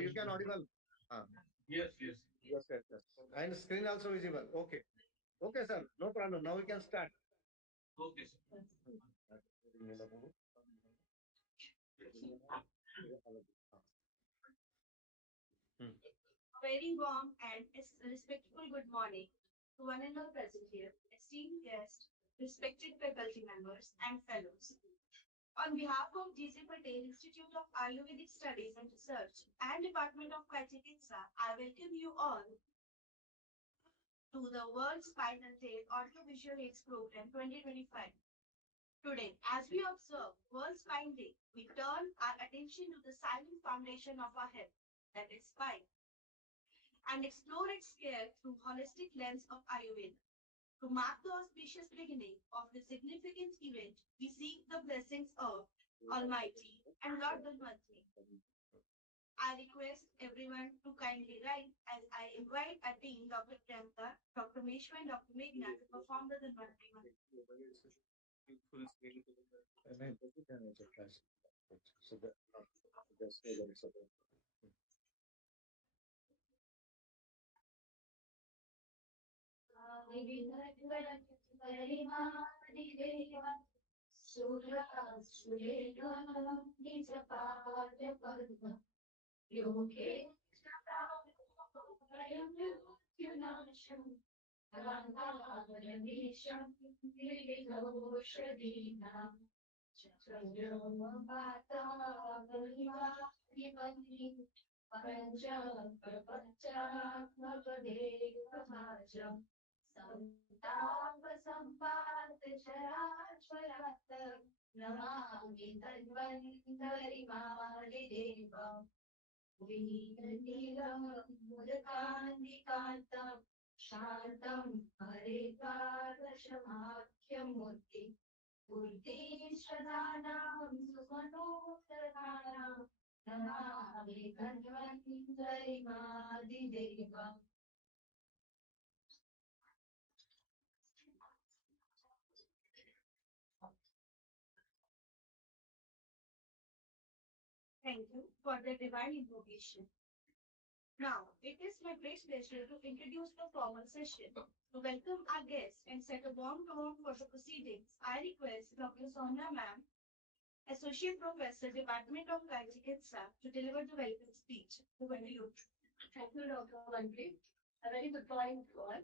you can audible. Ah, Yes, yes. yes, yes, yes. And screen also visible. Okay. Okay, sir. No problem. Now we can start. Okay, sir. Hmm. Very warm and respectful good morning to one and all present here, esteemed guests, respected faculty members, and fellows. On behalf of GC Patel Institute of Ayurvedic Studies and Research and Department of Kayachikitsa, I welcome you all to the World Spinal Day Audiovisual Aids Program 2025. Today, as we observe World Spine Day, we turn our attention to the silent foundation of our health, that is spine, and explore its care through holistic lens of Ayurveda. To mark the auspicious beginning of the significant event, we seek the blessings of Almighty and Lord Almighty. I request everyone to kindly rise as I invite our team, Dr. Priyanka, Dr. Meshwa, and Dr. Meghna to perform the Dhanvantri Mantra. So that's so Thank you for the divine invocation. Now, it is my great pleasure to introduce the formal session. To welcome our guests and set a warm tone for the proceedings, I request Dr. Sonia Ma'am, Associate Professor, Department of Kayachikitsa, to deliver the welcome speech. Over to you. Thank you, Dr. Mandri. A very good morning to all.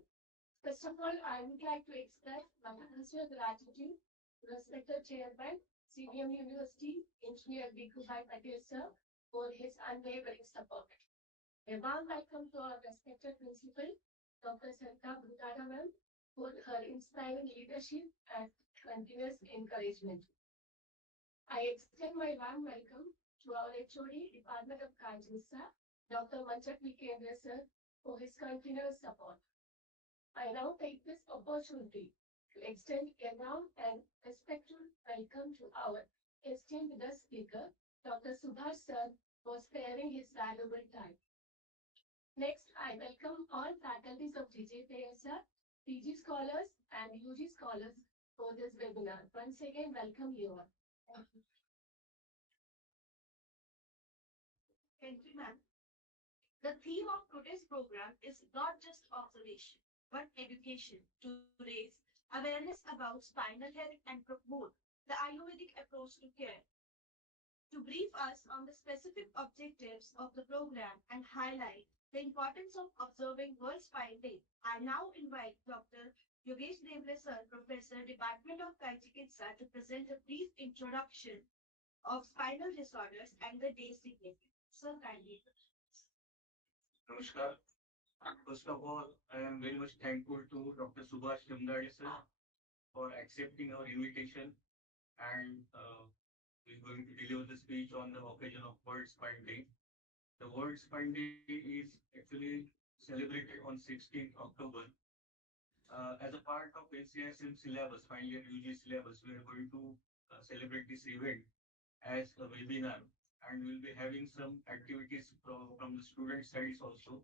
First of all, I would like to express my sincere gratitude to respected Chairman, CBM University, Engineer Bhai Patel sir, for his unwavering support. A warm welcome to our respected Principal, Dr. Suryaprakash ma'am, for her inspiring leadership and continuous encouragement. I extend my warm welcome to our HOD, Department of Kayachikitsa, Dr. Mandal sir, for his continuous support. I now take this opportunity to extend a warm and respectful welcome to our esteemed guest speaker, Dr. Subhash sir, for sparing his valuable time. Next, I welcome all faculties of GJPIASR, PG scholars, and UG scholars for this webinar. Once again, welcome you all. Thank you. Thank you, ma'am. The theme of today's program is not just observation, but education to raise awareness about spinal health and promote the Ayurvedic approach to care. To brief us on the specific objectives of the program and highlight the importance of observing World Spine Day, I now invite Dr. Dept sir, Professor, Department of Kayachikitsa, to present a brief introduction of spinal disorders and the day's significance. Sir, kindly. Namaskar. First of all, I am very much thankful to Dr. Subhash Jamdade sir for accepting our invitation and we're going to deliver the speech on the occasion of World Spine Day. The World Spine Day is actually celebrated on 16th October. As a part of NCISM syllabus, final year UG syllabus, we are going to celebrate this event as a webinar and we'll be having some activities from the student sides also.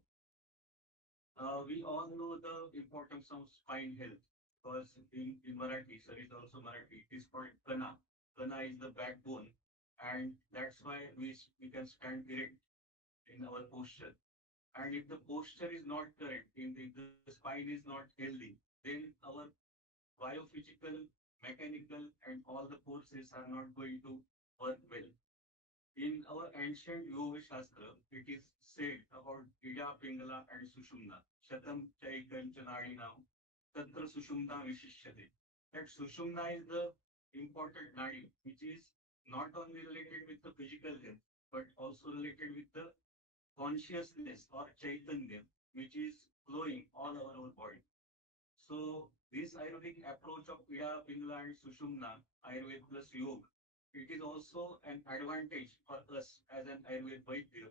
We all know the importance of spine health because in Marathi, sir is also Marathi, it is called Kana. Kana is the backbone and that's why we can stand erect in our posture. And if the posture is not correct, if the spine is not healthy, then our biophysical, mechanical, and all the forces are not going to work well. In our ancient Yoga Shastra, it is said about Ida, Pingala, and Sushumna. Shatam Chaikam Chanadinam, Tatra Sushumna Vishishyate. That Sushumna is the important nadi, which is not only related with the physical health, but also related with the consciousness or Chaitanya, which is flowing all over our body. So this Ayurvedic approach of Ida, Pingala, and Sushumna, Ayurveda plus Yoga, it is also an advantage for us as an Ayurveda Vaidya,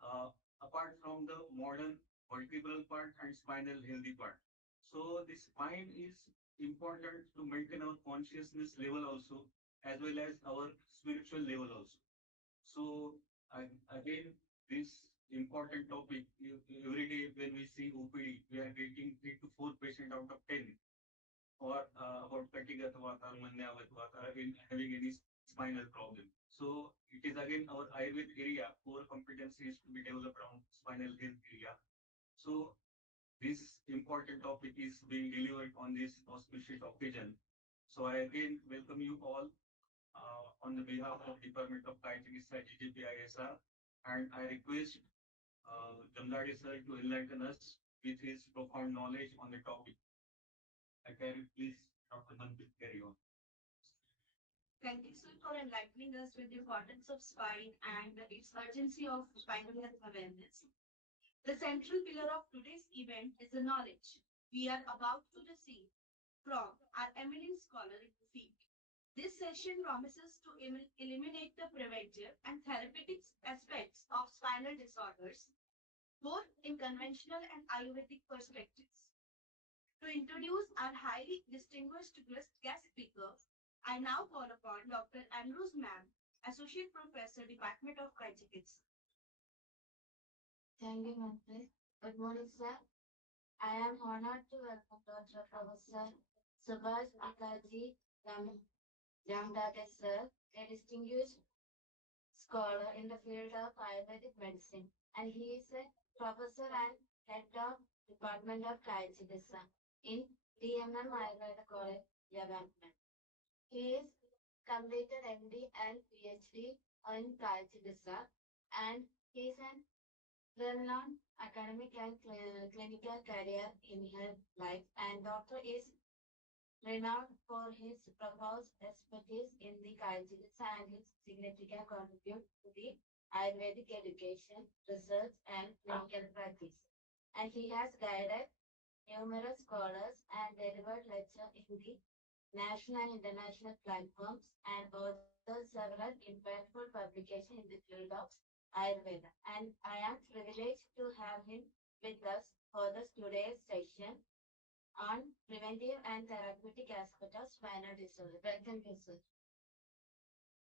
uh, apart from the modern vertebral part and spinal healthy part. So the spine is important to maintain our consciousness level also, as well as our spiritual level also. So again, this important topic, every day when we see OPD, we are getting 3 to 4 patients out of 10 or about Katigata or Manyavata in having any spinal problem. So it is again our Ayurveda area, core competency is to be developed around spinal health area. So this important topic is being delivered on this auspicious occasion. So I again welcome you all on the behalf of Department of Kayachikitsa GJPIASR, and I request Jamdade sir to enlighten us with his profound knowledge on the topic. I carry, please, Dr. Mandal, carry on. Thank you, sir, for enlightening us with the importance of spine and its urgency of spinal health awareness. The central pillar of today's event is the knowledge we are about to receive from our eminent scholar in the field. This session promises to eliminate the preventive and therapeutic aspects of spinal disorders, both in conventional and Ayurvedic perspectives. To introduce our highly distinguished guest speaker, I now call upon Dr. Anand Ma'am, Associate Professor, Department of Kayachikitsa. Thank you, Manpreet. Good morning, sir. I am honored to welcome Dr. Professor Suryaprakash Jamdade sir, a distinguished scholar in the field of Ayurvedic medicine, and he is a professor and head of Department of Kayachikitsa in DMM Ayurveda College, Development. He is completed MD and PhD in Kayachikitsa, and he is an well-known academic and clinical career in her life, and doctor is renowned for his profound expertise in the Kayachikitsa and his significant contribution to the Ayurvedic education, research, and clinical practice. And he has guided numerous scholars and delivered lectures in the national and international platforms and authored several impactful publications in the field of Ayurveda. And I am privileged to have him with us for this today's session on preventive and therapeutic aspect of spinal disorder. Welcome, you, sir.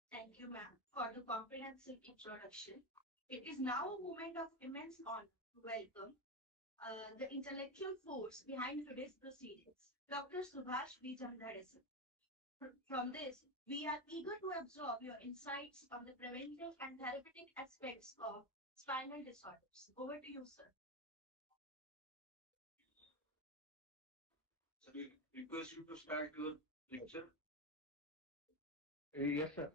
Thank you, ma'am, for the comprehensive introduction. It is now a moment of immense honor to welcome the intellectual force behind today's proceedings, Dr. Subhash V. Jamdade sir. From this, we are eager to absorb your insights on the preventive and therapeutic aspects of spinal disorders. Over to you, sir. So we request you to start your lecture. Yes, sir.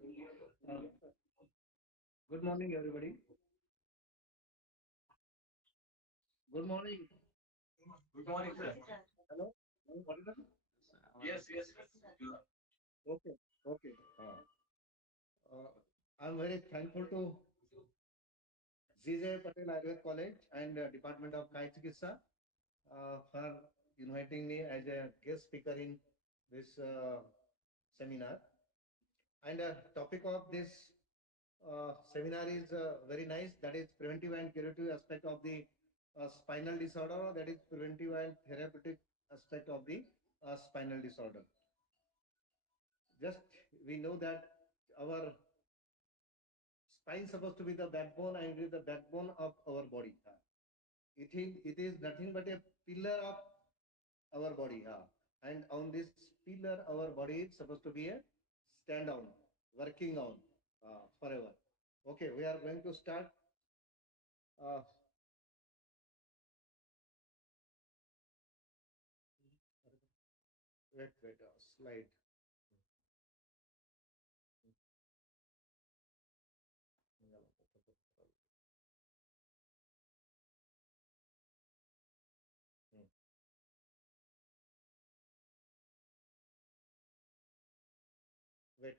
Good morning, everybody. Good morning. Good morning, sir. Hello. Audible? Yes, yes, sir. You are. Okay. Okay. I'm very thankful to Patel Ayurveda College and Department of Kayachikitsa for inviting me as a guest speaker in this seminar. And topic of this seminar is very nice. That is preventive and curative aspect of the spinal disorder. That is preventive and therapeutic aspect of the spinal disorder. Just we know that our spine is supposed to be the backbone, and it is the backbone of our body. It is nothing but a pillar of our body. And on this pillar, our body is supposed to be a stand on, working on forever. Okay, we are going to start. Uh, wait, slide. Hmm. Wait.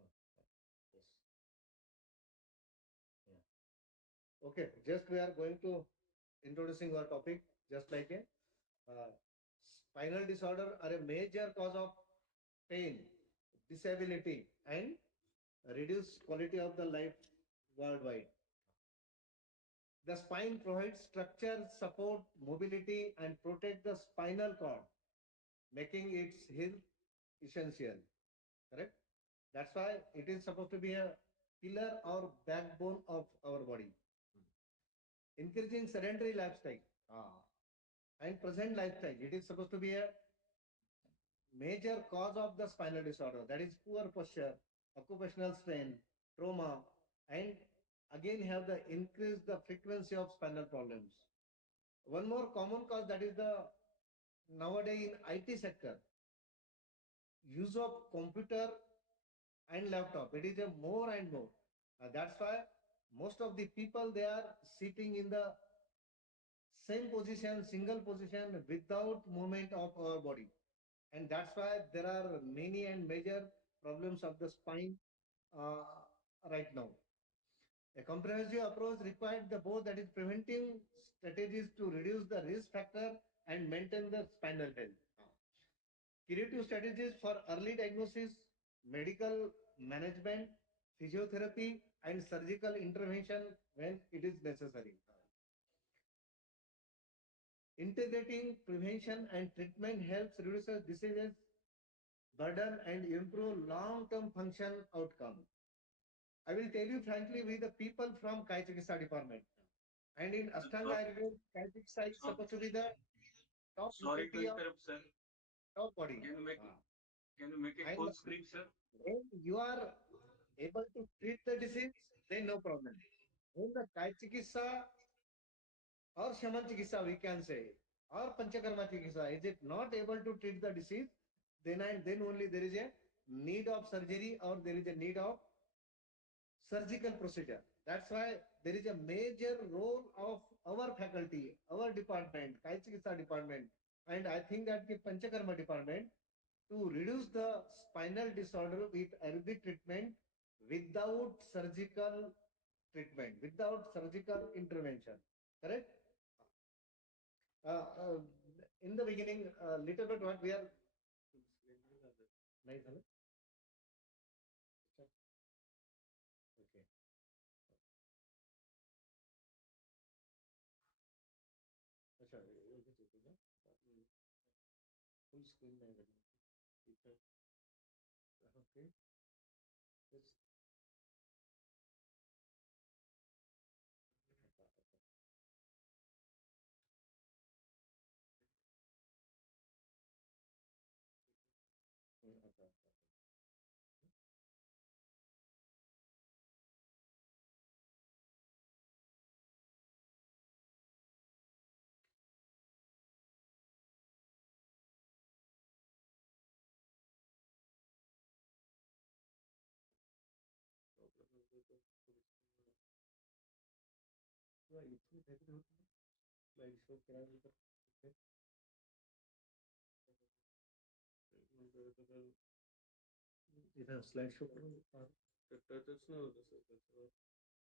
Uh, yes. Yeah. Okay, just we are going to introducing our topic, just like a uh, spinal disorder are a major cause of pain, disability, and reduced quality of the life worldwide. The spine provides structure, support, mobility, and protect the spinal cord, making its health essential. Correct? That's why it is supposed to be a pillar or backbone of our body. Encouraging sedentary lifestyle and present lifestyle. It is supposed to be a major cause of the spinal disorder. That is poor posture, occupational strain, trauma, and again have the increase the frequency of spinal problems. One more common cause, that is the nowadays in IT sector, use of computer and laptop. It is a more and more. That's why most of the people they are sitting in the same position, single position without movement of our body. And that's why there are many and major problems of the spine uh, right now. A comprehensive approach required the both, that is preventive strategies to reduce the risk factor and maintain the spinal health. Curative strategies for early diagnosis, medical management, physiotherapy, and surgical intervention when it is necessary. Integrating prevention and treatment helps reduce diseases burden and improve long-term function outcome. I will tell you frankly, we the people from Kayachikitsa department. And in Ashtanga Ayurveda, Kayachikitsa is supposed to be the top Sorry to faculty of interrupt, sir. top body. Can you make it And full screen, sir? when you are able to treat the disease, then no problem. When the Kayachikitsa or Shaman Chikitsa, we can say, or Panchakarma Chikitsa, is it not able to treat the disease, then and then only there is a need of surgery or there is a need of surgical procedure. That's why there is a major role of our faculty, our department, Kayachikitsa department, and I think that the Panchakarma department to reduce the spinal disorder with Ayurvedic treatment without surgical treatment, without surgical intervention. Correct? Uh, uh, in the beginning, little bit what we are. Nice, huh? Okay. अच्छा ये भी ठीक है full screen में अगर okay just अच्छा तो इतनी बेहतर होती है स्लाइड शो क्या है इधर स्लाइड शो करो त्याच नाही होत सर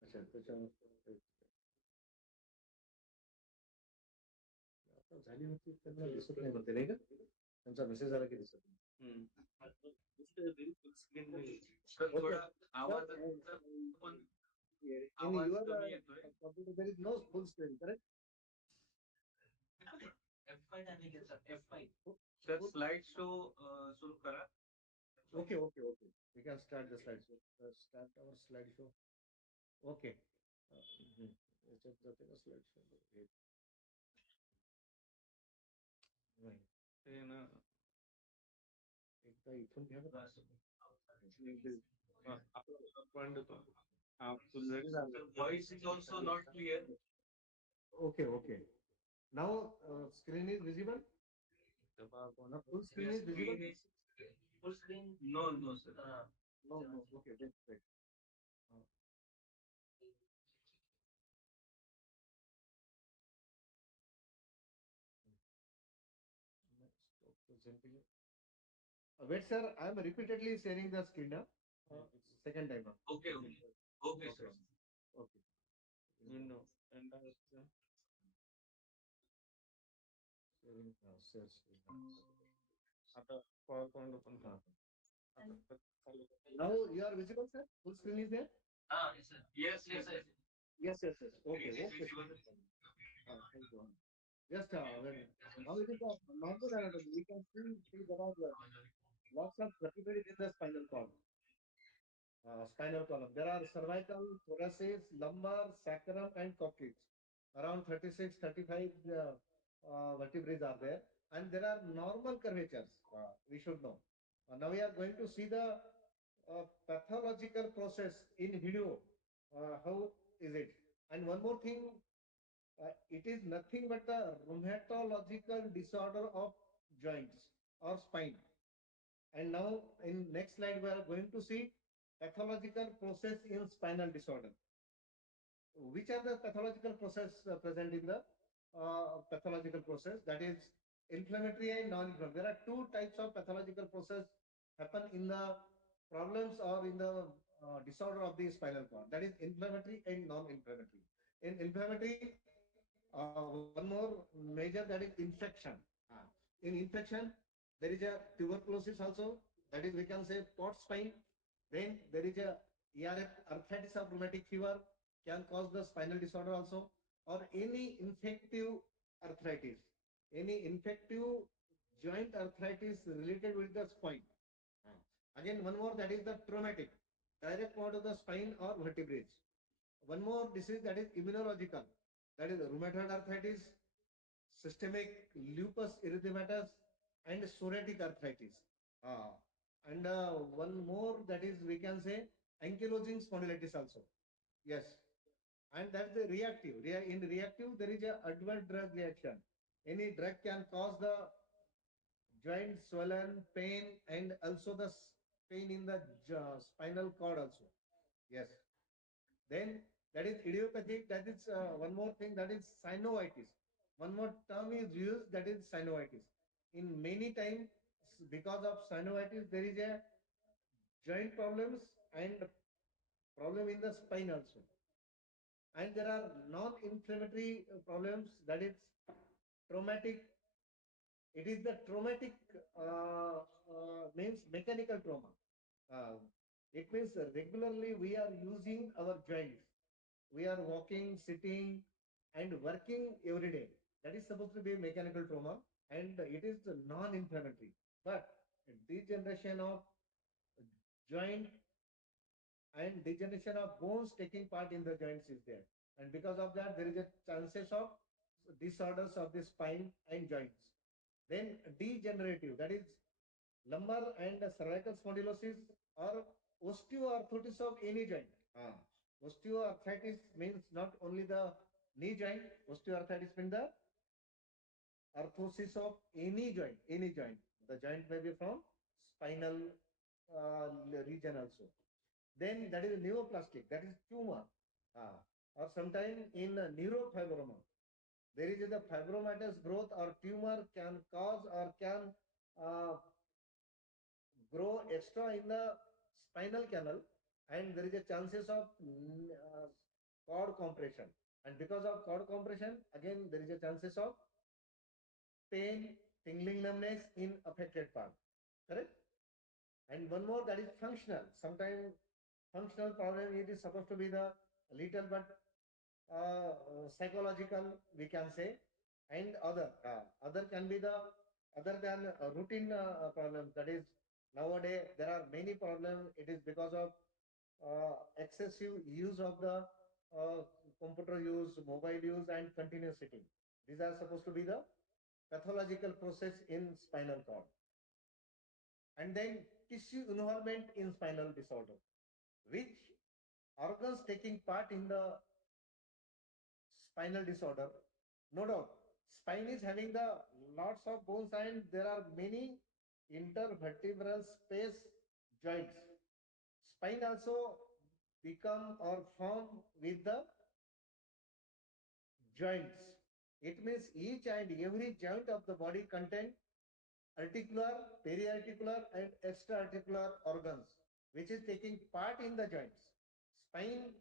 अच्छा त्याच्यावर आता झाली होती त्यांना दिसत नाही म्हणते नाही का त्यांचा मेसेज आला की दिसत नाही सर थोडा आवाज पण in आवाज your कमी येतोय. computer there is no full screen correct F5 आणि sir F5 sir slide show सुरू करा. okay we can start the slide show start our slide show okay याच्यात जाते का slide show नाही ते ना एकदा इथून घ्या आपलं point होतो. full ready झालं. The voice is also not clear. Okay, okay. Now screen is visible. Now full screen Yes, is visible. screen is full screen. No, no, sir. No, no. Okay, wait, wait. Stop presenting. Wait, sir. I am repeatedly sharing the screen now. It's second time now. Okay, okay, okay, sir. Okay. Window entire Sharing, share screen. आता PowerPoint open हाँ. आता Now you are visible, sir. Full screen is there. Yes, sir. Yes, yes, sir. Yes, yes, yes. Okay, Screen is okay. visible. Thank you. Just now it is a normal anatomy. We can see there are lots of vertebrae in the spinal cord. Spinal column. There are cervical, thoracic, lumbar, sacrum, and coccyx. Around 36, 35 vertebrae are there. And there are normal curvatures. We should know. Now we are going to see the pathological process in video. How is it? And one more thing, it is nothing but the rheumatological disorder of joints or spine. And now in next slide, we are going to see pathological process in spinal disorder. Which are the pathological process present in the pathological process? That is inflammatory and non-inflammatory. There are two types of pathological process happen in the problems or in the disorder of the spinal cord. That is inflammatory and non-inflammatory. In inflammatory, one more major, that is infection. In infection, there is a tuberculosis also. That is, we can say pot spine. Then there is a ERF, arthritis of rheumatic fever, can cause the spinal disorder also, or any infective arthritis, any infective joint arthritis related with the spine. Again, one more, that is the traumatic, direct part of the spine or vertebrae. One more disease, that is immunological, that is rheumatoid arthritis, systemic lupus erythematosus, and psoriatic arthritis. And one more, that is, we can say ankylosing spondylitis also. Yes. And that's the reactive. In reactive, there is a adverse drug reaction. Any drug can cause the joint swollen, pain, and also the pain in the spinal cord also. Yes. Then that is idiopathic. That is one more thing. That is synovitis. One more term is used. That is synovitis. In many times, because of synovitis, there is a joint problems and problem in the spine also. And there are non-inflammatory problems. That is traumatic. It is the traumatic means mechanical trauma. Uh, it means regularly we are using our joints. We are walking, sitting, and working every day. That is supposed to be mechanical trauma, and it is non-inflammatory. But degeneration of joint and degeneration of bones taking part in the joints is there. And because of that, there is a chances of disorders of the spine and joints. Then degenerative, that is lumbar and cervical spondylosis or osteoarthritis of any joint. Osteoarthritis means not only the knee joint, osteoarthritis means the arthrosis of any joint, any joint. The joint may be from spinal region also. Then that is neoplastic, that is tumor. Or sometime in neurofibroma, there is the fibromatous growth or tumor can cause or can uh, grow extra in the spinal canal, and there is a chances of cord compression. And because of cord compression, again there is a chances of pain, tingling, numbness in affected part. Correct? And one more, that is functional. Sometimes functional problem, it is supposed to be the little but psychological, we can say, and other can be the other than routine problems. That is, nowadays there are many problems. It is because of excessive use of the computer use, mobile use, and continuous sitting. These are supposed to be the pathological process in spinal cord. And then tissue involvement in spinal disorder. which organs taking part in the spinal disorder. No doubt, spine is having the lots of bones and there are many intervertebral space joints. Spine also become or form with the joints. It means each and every joint of the body contain articular, periarticular, and extraarticular organs, which is taking part in the joints. Spine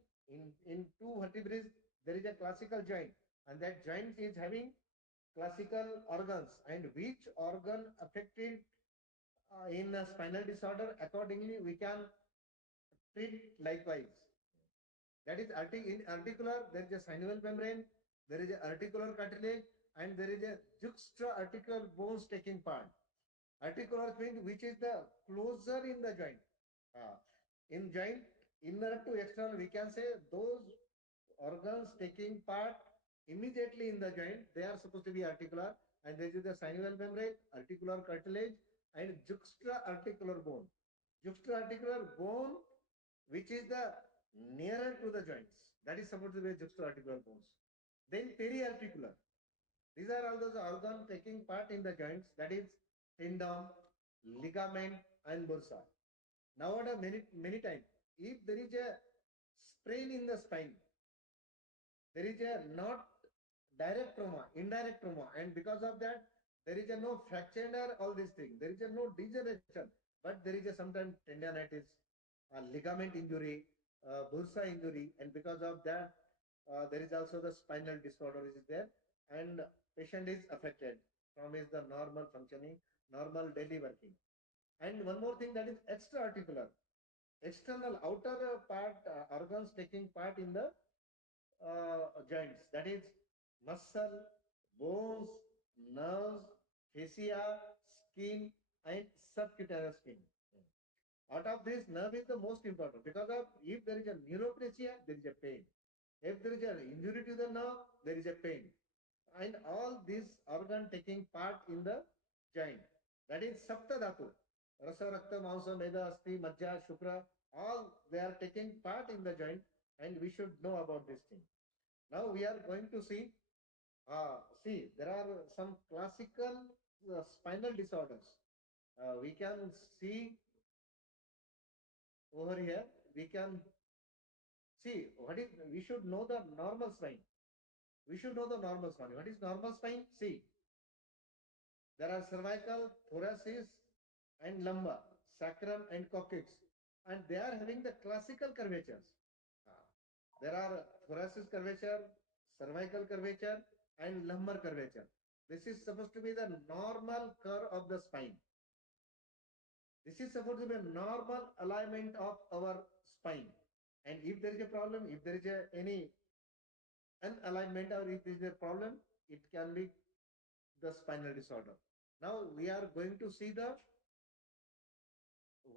in two vertebrae, there is a classical joint, and that joint is having classical organs, and which organ affected in a spinal disorder, accordingly, we can treat likewise. That is in articular, there is a synovial membrane, there is a articular cartilage, and there is a juxta-articular bones taking part. Articular means which is the closer in the joint. Uh, in joint, inner to external, we can say those organs taking part immediately in the joint, they are supposed to be articular. And there is the synovial membrane, articular cartilage, and juxta-articular bone. Juxta-articular bone, which is the nearer to the joints, that is supposed to be juxta-articular bones. Then periarticular. These are all those organs taking part in the joints, that is tendon, ligament, and bursa. Nowadays, many times, if there is a sprain in the spine, there is a not direct trauma, indirect trauma, and because of that, there is a no fracture or all these things. There is a no degeneration, but there is a sometimes tendonitis, ligament injury, bursa injury, and because of that, there is also the spinal disorder which is there, and patient is affected from his the normal functioning, normal daily working. And one more thing, that is extra-articular, external outer part organs taking part in the joints, that is muscle, bones, nerves, fascia, skin, and subcutaneous skin. Out of this, nerve is the most important because of if there is a neuroplasia, there is a pain. If there is an injury to the nerve, there is a pain. And all these organ taking part in the joint. That is Sapta Dhatu. Rasa, Rakta, Mansa, Meda, Asti, Majja, Shukra, all they are taking part in the joint, and we should know about this thing. Now we are going to see, there are some classical spinal disorders. We can see over here, we can see what is, we should know the normal spine. We should know the normal spine. What is normal spine? See, there are cervical, thoracic, and lumbar, sacrum, and coccyx, and they are having the classical curvatures. Uh, There are thoracic curvature, cervical curvature, and lumbar curvature. This is supposed to be the normal curve of the spine. This is supposed to be a normal alignment of our spine. And if there is a problem, if there is any unalignment or if there is a problem, it can be the spinal disorder. Now we are going to see the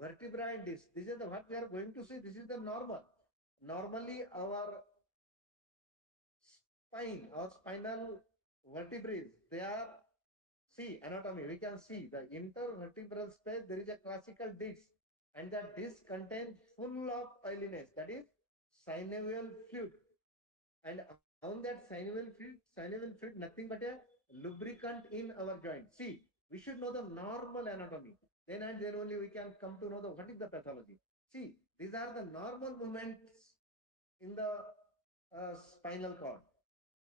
vertebra and disc. This is the what we are going to see. This is the normal. Normally, our spine or spinal vertebrae, they are, see anatomy. We can see the intervertebral space. There is a classical disc, and that disc contains full of oiliness. That is synovial fluid, and on that synovial fluid, nothing but a lubricant in our joint. See, we should know the normal anatomy. Then and then only we can come to know the what is the pathology. See, these are the normal movements in the spinal cord.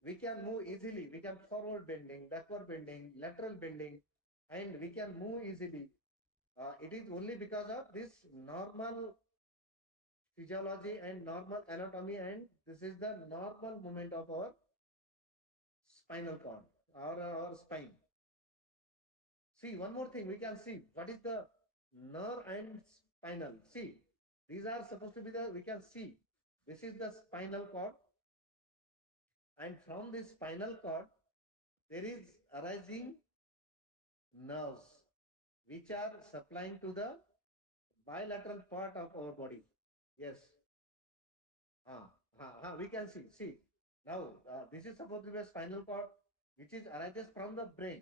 We can move easily. We can forward bending, backward bending, lateral bending, and we can move easily. It is only because of this normal physiology and normal anatomy, and this is the normal movement of our spinal cord or our spine. See, one more thing we can see what is the nerve and spinal. See, these are supposed to be the, we can see this is the spinal cord, and from this spinal cord there is arising nerves which are supplying to the bilateral part of our body. Yes. We can see. See, now this is supposed to be a spinal cord which is arises from the brain,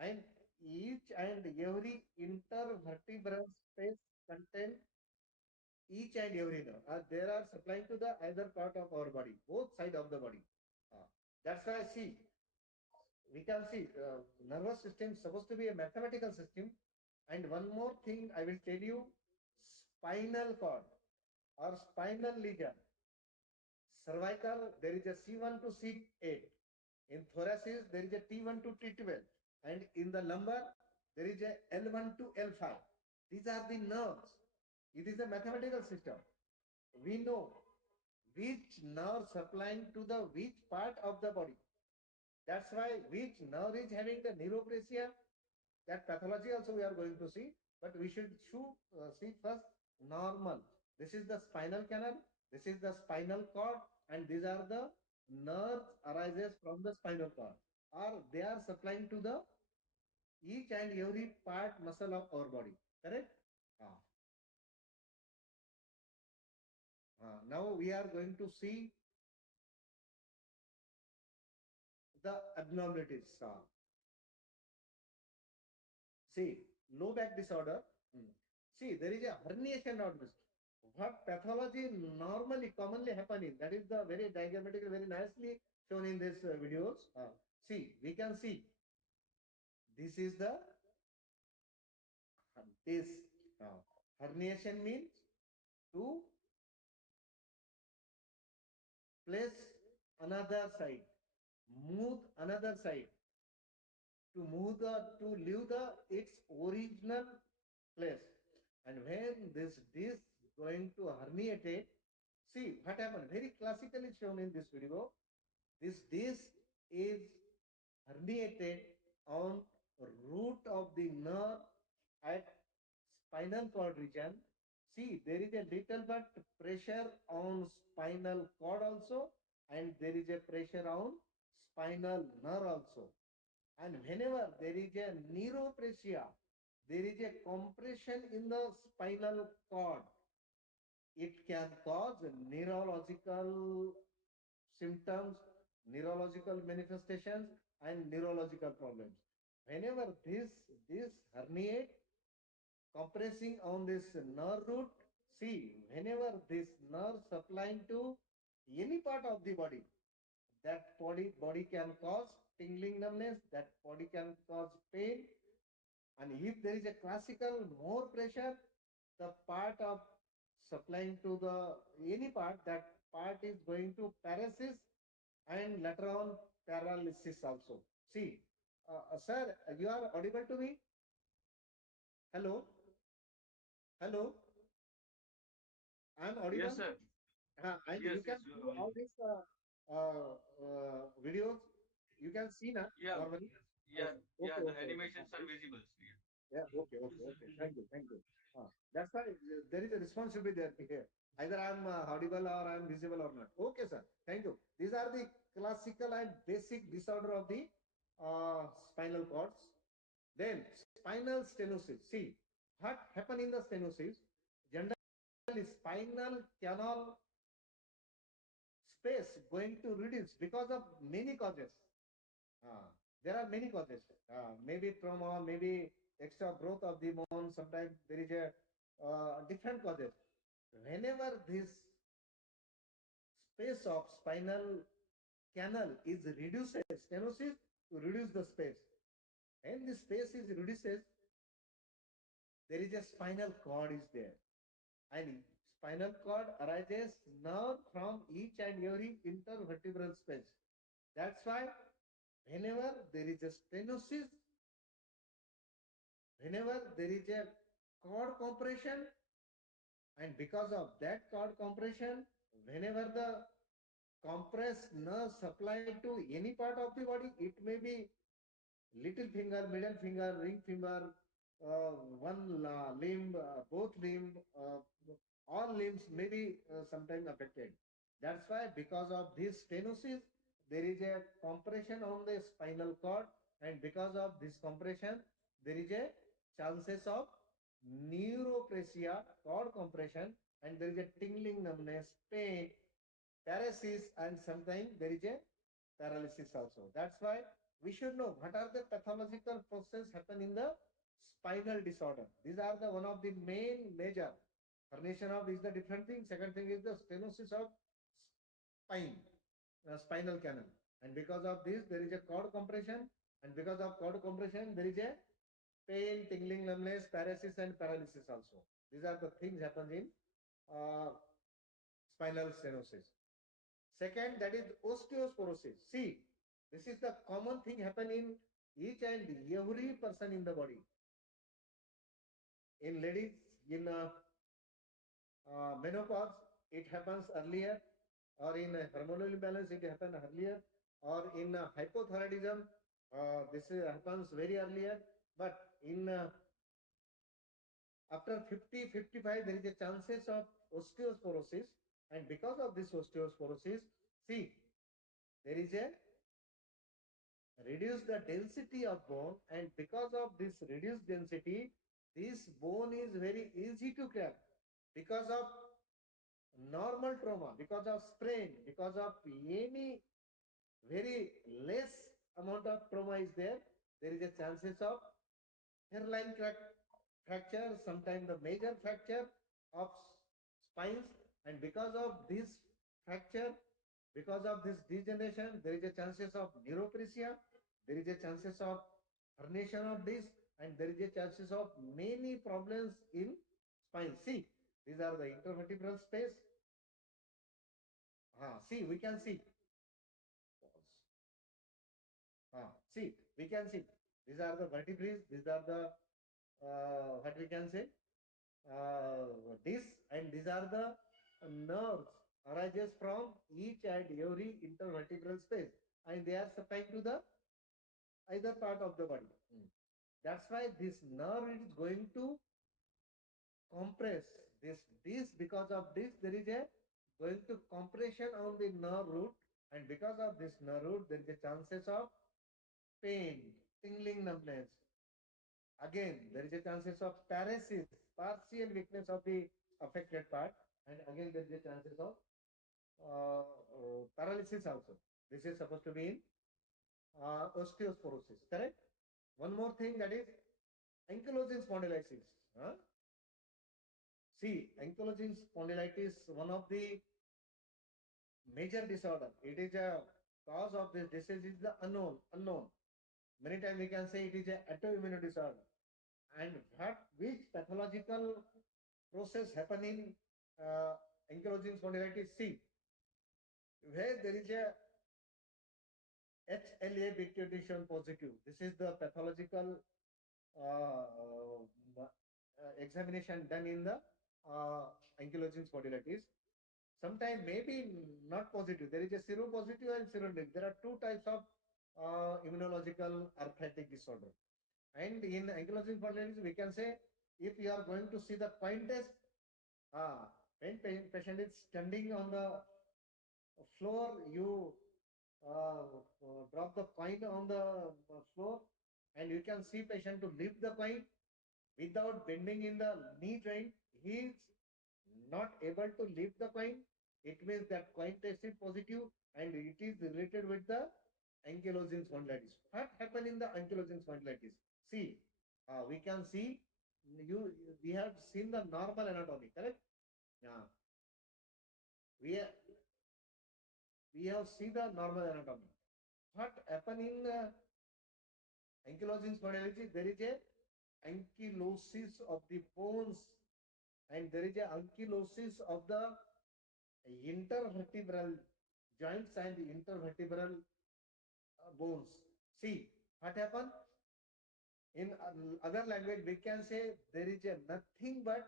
and each and every intervertebral space contains each and every nerve. There are supplying to the either part of our body, both side of the body. That's why I see, we can see nervous system is supposed to be a mathematical system. And one more thing I will tell you, spinal cord or spinal lesion. Cervical, there is a C1 to C8. In thoracic, there is a T1 to T12. And in the lumbar, there is a L1 to L5. These are the nerves. It is a mathematical system. We know which nerve supplying to the which part of the body. That's why which nerve is having the neuroplasia, that pathology also we are going to see, but we should see first normal. This is the spinal canal, this is the spinal cord, and these are the nerves arises from the spinal cord, or they are supplying to the each and every part muscle of our body. Correct? Ah. Now we are going to see the abnormalities. See, low back disorder. See, there is a herniation of this. What pathology normally, commonly happening, that is the very diagrammatically, very nicely shown in this videos. See, we can see, this is the, this herniation means to place another side, move another side, to move the, to leave the its original place. And when this disc going to herniate it, see what happened, very classically shown in this video. This disc is herniated on root of the nerve at spinal cord region. See, there is a little bit pressure on spinal cord also, and there is a pressure on spinal nerve also. And whenever there is a neuroplasia, there is a compression in the spinal cord. It can cause neurological symptoms, neurological manifestations, and neurological problems. Whenever this herniate, compressing on this nerve root, see, whenever this nerve supplying to any part of the body, that body can cause tingling numbness, that body can cause pain. And if there is a classical more pressure, the part of supplying to the any part, that part is going to paralysis and later on paralysis also. See, sir, you are audible to me? Hello? Hello? I am audible? Yes, sir. And Yes, you yes, can you see are all audible. these videos. You can see now Yeah, normally. yeah, yeah. Okay, The okay, okay. animations are visible. Yeah. Yeah, okay, okay, okay. Thank you, thank you. That's why there is a responsibility there here. Either I'm audible or I'm visible or not. Okay, sir. Thank you. These are the classical and basic disorder of the spinal cords. Then spinal stenosis. See, what happened in the stenosis? Generally, spinal canal space going to reduce because of many causes. Uh, there are many causes. Maybe trauma, maybe extra growth of the bone. Sometimes there is a different causes. Whenever this space of spinal canal is reduces, stenosis to reduce the space. And the space is reduces, there is a spinal cord is there. And spinal cord arises nerve from each and every intervertebral space. That's why whenever there is a stenosis, whenever there is a cord compression, and because of that cord compression, whenever the compressed nerve supplied to any part of the body, it may be little finger, middle finger, ring finger, one limb, both limb, all limbs may be sometimes affected. That's why because of this stenosis, there is a compression on the spinal cord, and because of this compression, there is a chances of neuroplasia, cord compression, and there is a tingling, numbness, pain, paralysis, and sometimes there is a paralysis also. That's why we should know what are the pathological processes happen in the spinal disorder. These are the one of the main major. Herniation of is the different thing. Second thing is the stenosis of spine, spinal canal. And because of this, there is a cord compression. And because of cord compression, there is a pain, tingling, numbness, paralysis, and paralysis also. These are the things happen in uh, spinal stenosis. Second, that is osteosporosis. See, this is the common thing happen in each and every person in the body. In ladies, in menopause, it happens earlier, or in hormonal imbalance, it happens earlier, or in hypothyroidism, happens very earlier. But in after 50, 55, there is a chances of osteosporosis, and because of this osteosporosis, see, there is a reduce the density of bone, and because of this reduced density, this bone is very easy to crack because of normal trauma, because of sprain, because of any very less amount of trauma is there is a chances of hairline fracture, sometimes the major fracture of spines, and because of this fracture, because of this degeneration, there is a chances of neuroparesia, there is a chances of herniation of disc, and there is a chances of many problems in spine. See, these are the intervertebral space. See, we can see. See, we can see. These are the vertebrae. These are the what we can say disc, and these are the nerves arises from each and every intervertebral space, and they are supplying to the either part of the body. That's why this nerve is going to compress this because of this there is a going to compression on the nerve root, and because of this nerve root there is a chances of pain, tingling, numbness. Again, there is a chances of paralysis, partial weakness of the affected part, and again there is a chances of paralysis also. This is supposed to be in osteosporosis, correct? One more thing, that is ankylosing spondylitis. See, ankylosing spondylitis, one of the major disorder. It is a cause of this disease is the unknown. Many times we can say it is a autoimmune disorder. And which pathological process happen in ankylosing spondylitis? See, where there is a HLA big mutation positive. This is the pathological examination done in the ankylosing spondylitis. Sometimes maybe not positive. There is a seropositive and seronegative. There are two types of immunological arthritic disorder. And in ankylosing spondylitis, we can say if you are going to see the coin test, when patient is standing on the floor, you drop the coin on the floor, and you can see patient to lift the coin without bending in the knee joint. He is not able to lift the coin. It means that coin test is positive, and it is related with the ankylosing spondylitis. What happened in the ankylosing spondylitis? See, we can see we have seen the normal anatomy, correct? Yeah. We have, we have seen the normal anatomy. What happened in ankylosing spondylitis? There is a ankylosis of the bones, and there is a ankylosis of the intervertebral joints and the intervertebral bones. See, what happened? In other language, we can say there is a nothing but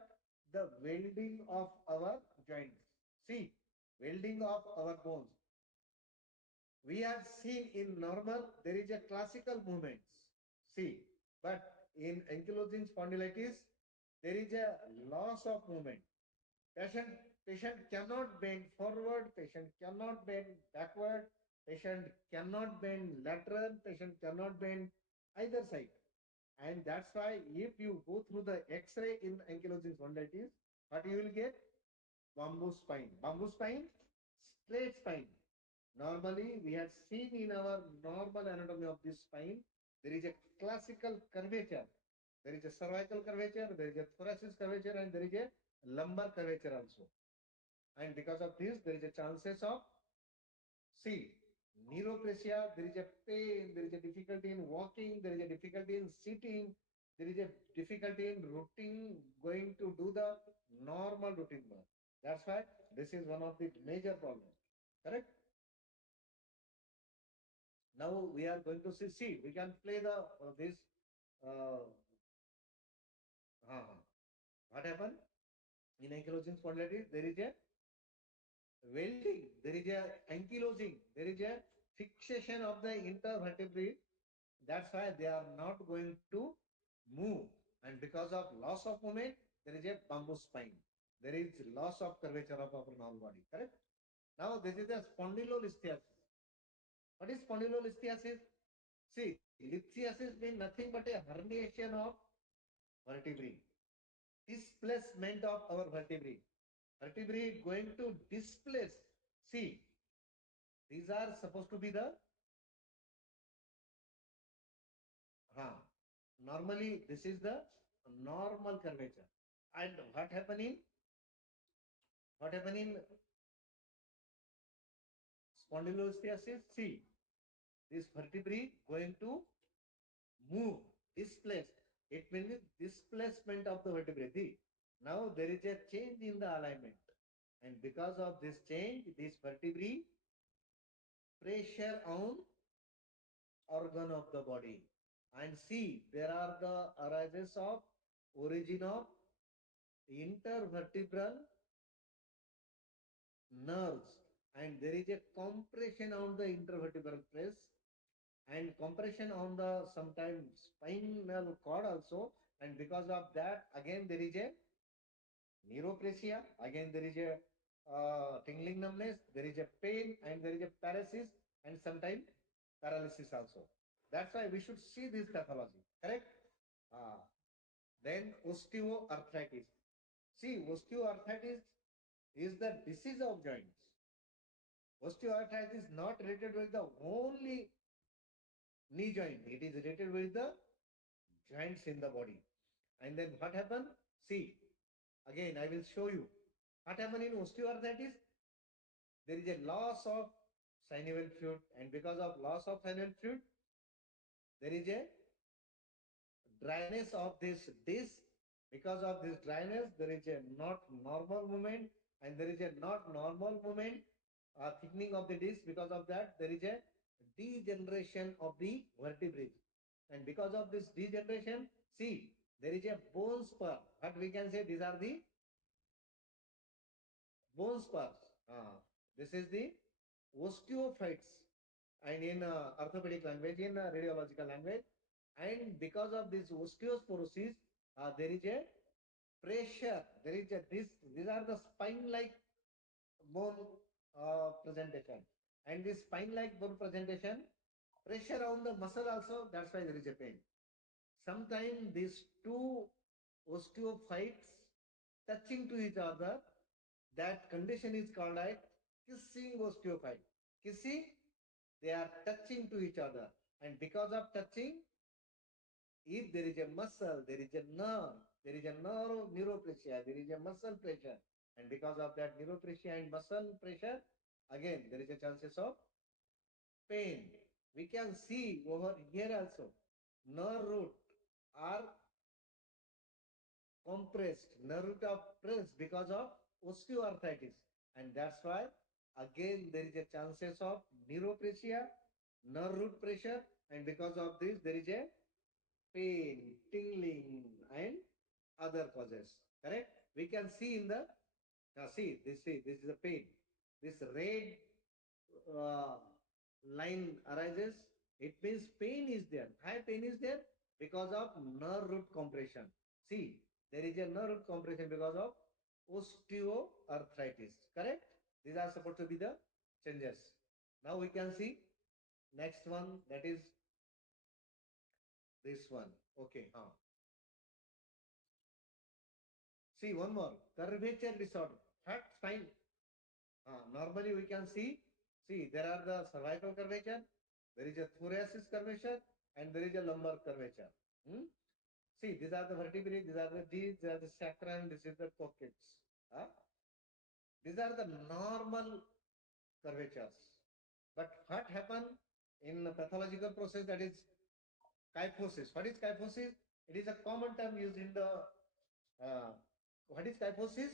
the welding of our joints. See, welding of our bones. We have seen in normal, there is a classical movements. See, but in ankylosing spondylitis, there is a loss of movement. Patient, patient cannot bend forward, patient cannot bend backward, patient cannot bend lateral, patient cannot bend either side. And that's why if you go through the X-ray in ankylosing spondylitis, what you will get? Bamboo spine. Bamboo spine, straight spine. Normally, we have seen in our normal anatomy of this spine, there is a classical curvature. There is a cervical curvature, there is a thoracic curvature, and there is a lumbar curvature also. And because of this, there is a chances of, see, neuroplasia, there is a pain, there is a difficulty in walking, there is a difficulty in sitting, there is a difficulty in routine, going to do the normal routine work. That's why this is one of the major problems. Correct? Now we are going to see we can play the this uh, what happened in ankylosing spondylitis? There is a welding, there is a ankylosing, there is a fixation of the intervertebrae. That's why they are not going to move. And because of loss of movement, there is a bamboo spine. There is loss of curvature of our normal body. Correct? Now this is the spondylolisthesis. What is spondylolisthesis? See, lithiasis means nothing but a herniation of vertebrae. Displacement of our vertebrae. Vertebrae going to displace. See, these are supposed to be the normally this is the normal curvature. And what happen in spondylolisthesis? See, this vertebrae going to move, displace. It means displacement of the vertebrae. See, now there is a change in the alignment. And because of this change, this vertebrae pressure on organ of the body. And see, there are the arises of origin of intervertebral nerves, and there is a compression on the intervertebral press and compression on the sometimes spinal cord also, and because of that again there is a neuroplasia, again there is a tingling numbness, there is a pain, and there is a paralysis, and sometimes paralysis also. That's why we should see this pathology. Correct? uh, then osteoarthritis. See, osteoarthritis is the disease of joints. Osteoarthritis is not related with the only knee joint. It is related with the joints in the body. And then what happened? See, again I will show you. What happened in osteoarthritis? There is a loss of synovial fluid, and because of loss of synovial fluid, there is a dryness of this disc. Because of this dryness, there is a not normal movement, and there is a not normal movement, thickening of the disc. Because of that, there is a degeneration of the vertebrae. And because of this degeneration, see, there is a bone spur. What we can say, these are the bone spurs. This is the osteophytes. And in orthopedic language, in radiological language, and because of this osteosporosis, there is a pressure. There is a this. These are the spine-like bone presentation, and this spine-like bone presentation, pressure on the muscle also. That's why there is a pain. Sometimes these two osteophytes touching to each other, that condition is called as kissing osteophyte. Kissing, they are touching to each other, and because of touching, if there is a muscle, there is a nerve, there is a neuropressure, there is a muscle pressure, and because of that neuropressure and muscle pressure, again there is a chances of pain. We can see over here also, nerve root are compressed, nerve root are pressed because of osteoarthritis, and that's why again there is a chances of neuropressure, nerve root pressure, and because of this there is a pain, tingling, and other causes. Correct? We can see in the see this is a pain. This red uh, line arises. It means pain is there. Why pain is there? Because of nerve root compression. See, there is a nerve root compression because of osteoarthritis. Correct? These are supposed to be the changes. Now we can see next one, that is this one. Okay. See, one more. Curvature disorder. That's fine. Normally we can see, there are the cervical curvature, there is a thoracic curvature, and there is a lumbar curvature. See, these are the vertebrae, these are the sacrum, this is the coccyx. Huh? These are the normal curvatures. But what happen in the pathological process, that is kyphosis. What is kyphosis? It is a common term used in the what is kyphosis?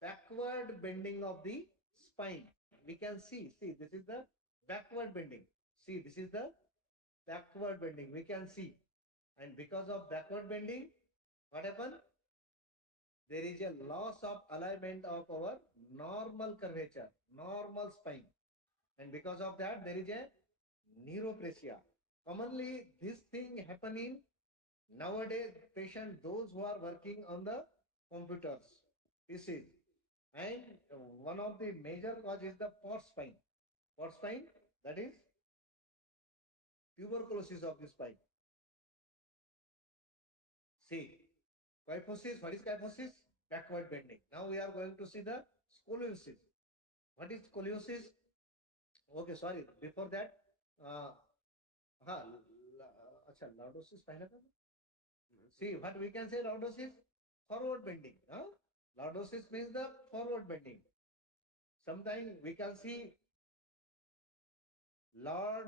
Backward bending of the spine. We can see this is the backward bending. See, this is the backward bending. We can see. And because of backward bending, what happened? There is a loss of alignment of our normal curvature, normal spine. And because of that, there is a neuroplasia. Commonly, this thing happening nowadays, patient, those who are working on the computers, PCs, and one of the major cause is the port spine. Port spine, that is tuberculosis of the spine. See, kyphosis, what is kyphosis? Backward bending. Now we are going to see the scoliosis. What is scoliosis? Okay, sorry. Before that, uh, acha, lordosis पहले था? See, what we can say lordosis? Forward bending. Huh? Lordosis means the forward bending. Sometimes we can see lord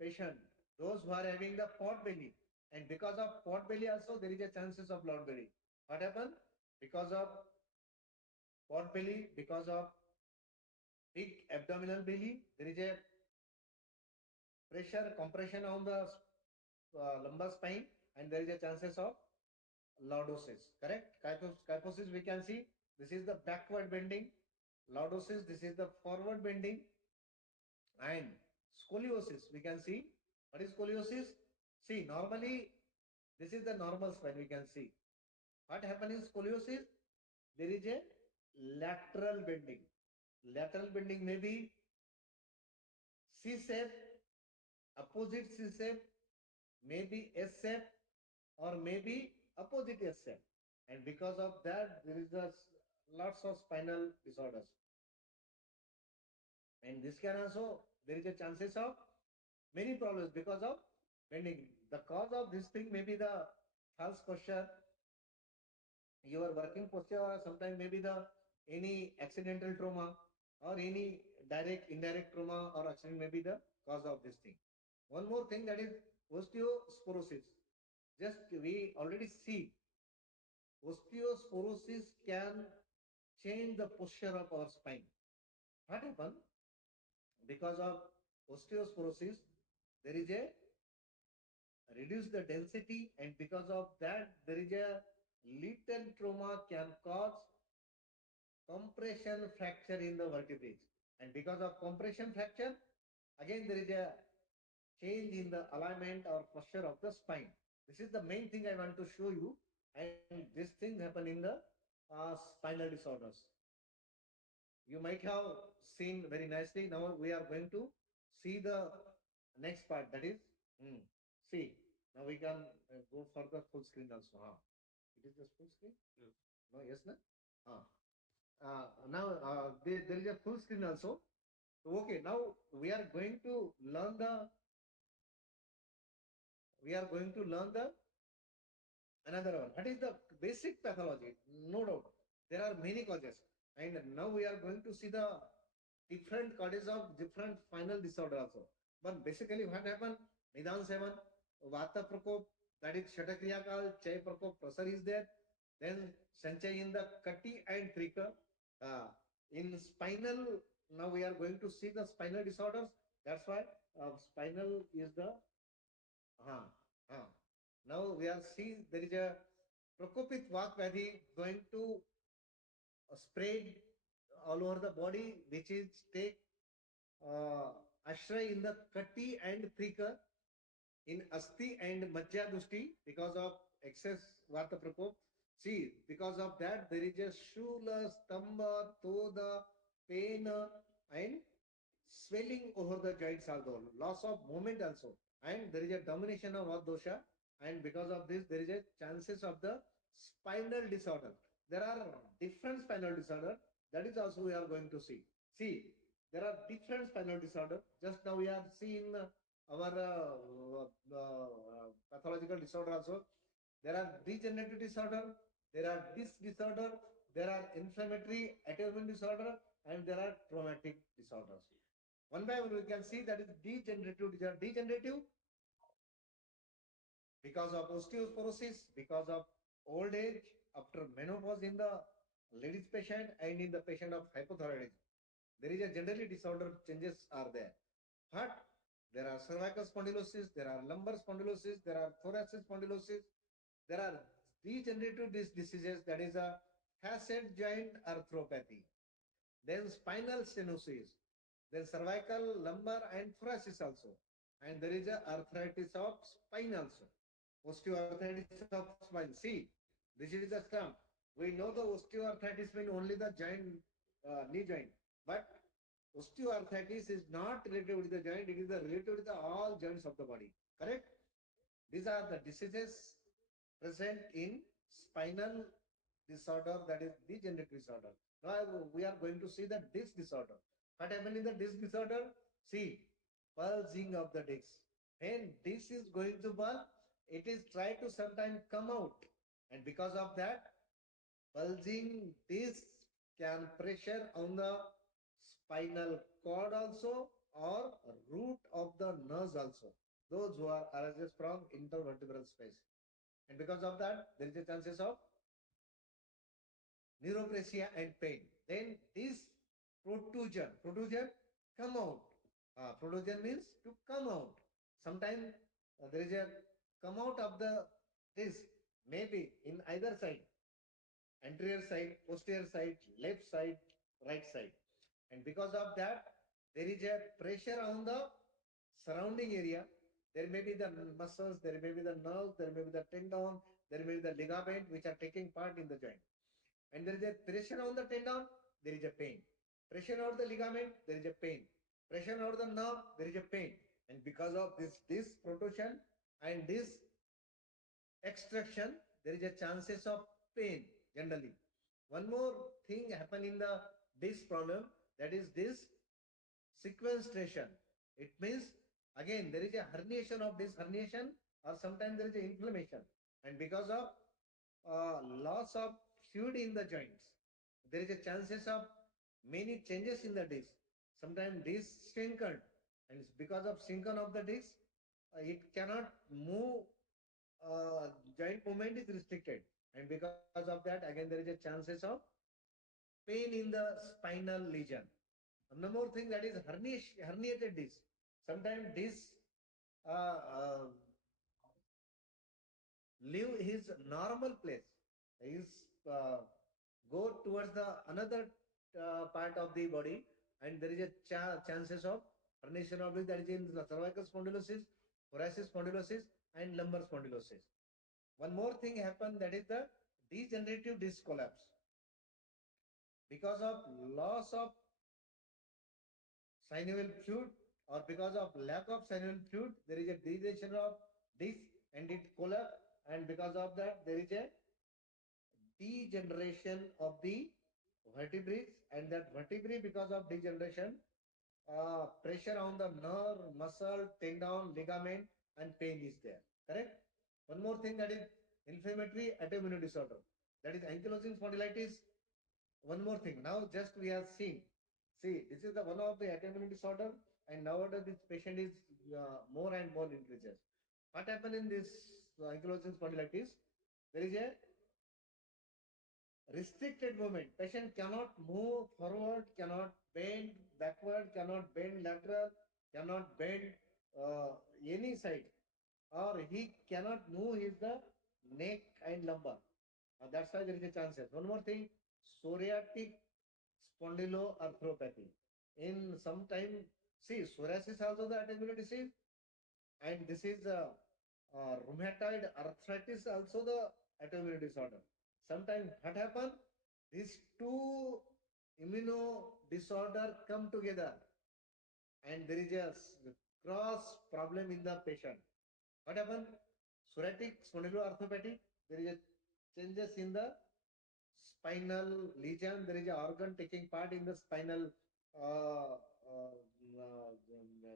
patient, those who are having the pot belly, and because of pot belly also there is a chances of lord belly. What happened? Because of pot belly, because of big abdominal belly, there is a pressure compression on the lumbar spine, and there is a chances of lordosis. Correct? Kyphosis we can see this is the backward bending. Lordosis, this is the forward bending. And scoliosis, we can see. What is scoliosis? See, normally this is the normal spine, we can see. What happens in scoliosis? There is a lateral bending. Lateral bending may be C shape, opposite C shape, maybe S shape, or maybe opposite S shape. And because of that, there is a lots of spinal disorders. And this can also, there is a chances of many problems because of bending. The cause of this thing may be the false posture, your working posture, or sometimes maybe the any accidental trauma or any direct, indirect trauma or accident may be the cause of this thing. One more thing, that is osteosporosis. Just we already see osteosporosis can change the posture of our spine. What happens? Because of osteosporosis, there is a reduce the density, and because of that there is a little trauma can cause compression fracture in the vertebrae, and because of compression fracture, again there is a change in the alignment or posture of the spine. This is the main thing I want to show you, and this thing happen in the spinal disorders. You might have seen very nicely. Now we are going to see the next part, that is see, now we can go for the full screen also. It is just full screen? No, yes, no? Now there is a full screen also. Okay, now we are going to learn the another one. What is the basic pathology? No doubt. There are many causes. And now we are going to see the different causes of different spinal disorder also. But basically what happened? Nidan 7, Vata Prakop, that is Shatakriyakal, Chay Prakop, Prasar is there. Then Sanchay in the Kati and Trika. In spinal, now we are going to see the spinal disorders. That's why spinal is the now we are seeing there is a Prakopit Vak Vyadhi going to spread all over the body, which is take ashray in the Kati and Trika, in Asti and Majja Dushti, because of excess Vata Prakop. See, because of that, there is a Shula, Stamba, Toda, pain, and swelling over the joints also, loss of movement also, and there is a domination of Vata dosha, and because of this, there is a chances of the spinal disorder. There are different spinal disorder, that is also we are going to see. See, there are different spinal disorder. Just now we are seeing our pathological disorder also. there are degenerative disorder, there are disc disorder, there are inflammatory autoimmune disorder, and there are traumatic disorders. One by one, we can see that is degenerative disorder. Degenerative because of osteoporosis, because of old age, after menopause in the ladies patient and in the patient of hypothyroidism. There is a generally disorder changes are there. But there are cervical spondylosis, there are lumbar spondylosis, there are thoracic spondylosis, there are degenerative diseases, that is a facet joint arthropathy, then spinal stenosis, then cervical, lumbar, and thoracic also. And there is a arthritis of spine also. Osteoarthritis of spine. See, this is the term. We know the osteoarthritis means only the joint, knee joint. But osteoarthritis is not related with the joint, it is related with the all joints of the body. Correct? These are the diseases present in spinal disorder, that is degenerative disorder. Now we are going to see the disc disorder. What happens in the disc disorder? See, bulging of the disc. When disc is going to bulge, it is try to sometimes come out. And because of that, bulging disc can pressure on the spinal cord also or root of the nerves also. Those who are arises from intervertebral space. And because of that, there is a chances of neuroprasia and pain. Then this protrusion come out. Protrusion means to come out. Sometimes there is a come out of the disc, maybe in either side, anterior side, posterior side, left side, right side. And because of that, there is a pressure on the surrounding area. There may be the muscles, there may be the nerves, there may be the tendon, there may be the ligament which are taking part in the joint. And there is a pressure on the tendon, there is a pain. Pressure over the ligament, there is a pain. Pressure over the nerve, there is a pain. And because of this protrusion and this extraction, there is a chances of pain generally. One more thing happen in the disc problem, that is this sequestration. It means again there is a herniation of this herniation, or sometimes there is a inflammation, and because of loss of fluid in the joints, there is a chances of many changes in the disc. Sometimes disc shrunken, and because of shrunken of the disc, it cannot move. Joint movement is restricted, and because of that, again there is a chances of pain in the spinal lesion. One more thing, that is herniated disc. Sometimes disc uh, uh, leave his normal place, is go towards the another part of the body, and there is a chances of herniation of it, that is in the cervical spondylosis, thoracic spondylosis, and lumbar spondylosis. One more thing happened, that is the degenerative disc collapse. Because of loss of synovial fluid, or because of lack of synovial fluid, there is a degeneration of disc and it collapse, and because of that, there is a degeneration of the vertebrae, and that vertebrae, because of degeneration, pressure on the nerve, muscle, tendon, ligament, and pain is there. Correct? One more thing, that is inflammatory autoimmune disorder. That is ankylosing spondylitis. One more thing. Now just we have seen. See, this is the one of the autoimmune disorder, and nowadays this patient is more and more increases. What happened in this ankylosing spondylitis? There is a restricted movement. Patient cannot move forward, cannot bend backward, cannot bend lateral, cannot bend any side, or he cannot move his the neck and lumbar. That's why there is a chances. One more thing, psoriatic spondyloarthropathy. In some time, see, psoriasis also the autoimmune disease, and this is rheumatoid arthritis also the autoimmune disorder. Sometimes what happen? These two immuno disorder come together, and there is a cross problem in the patient. What happen? Psoriatic spondyloarthropathy, there is a changes in the spinal lesion, there is an organ taking part in the spinal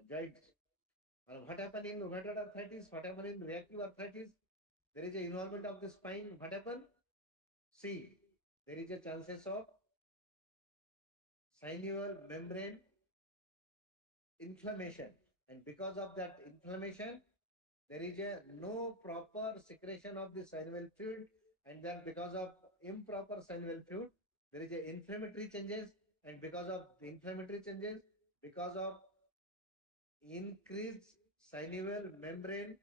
joints. And what happened in rheumatoid arthritis? What happened in reactive arthritis? there is a involvement of the spine. What happen? See, there is a chances of sinual membrane inflammation, and because of that inflammation, there is a no proper secretion of the synovial fluid, and then because of improper synovial fluid, there is a inflammatory changes, and because of the inflammatory changes, because of increased synovial membrane,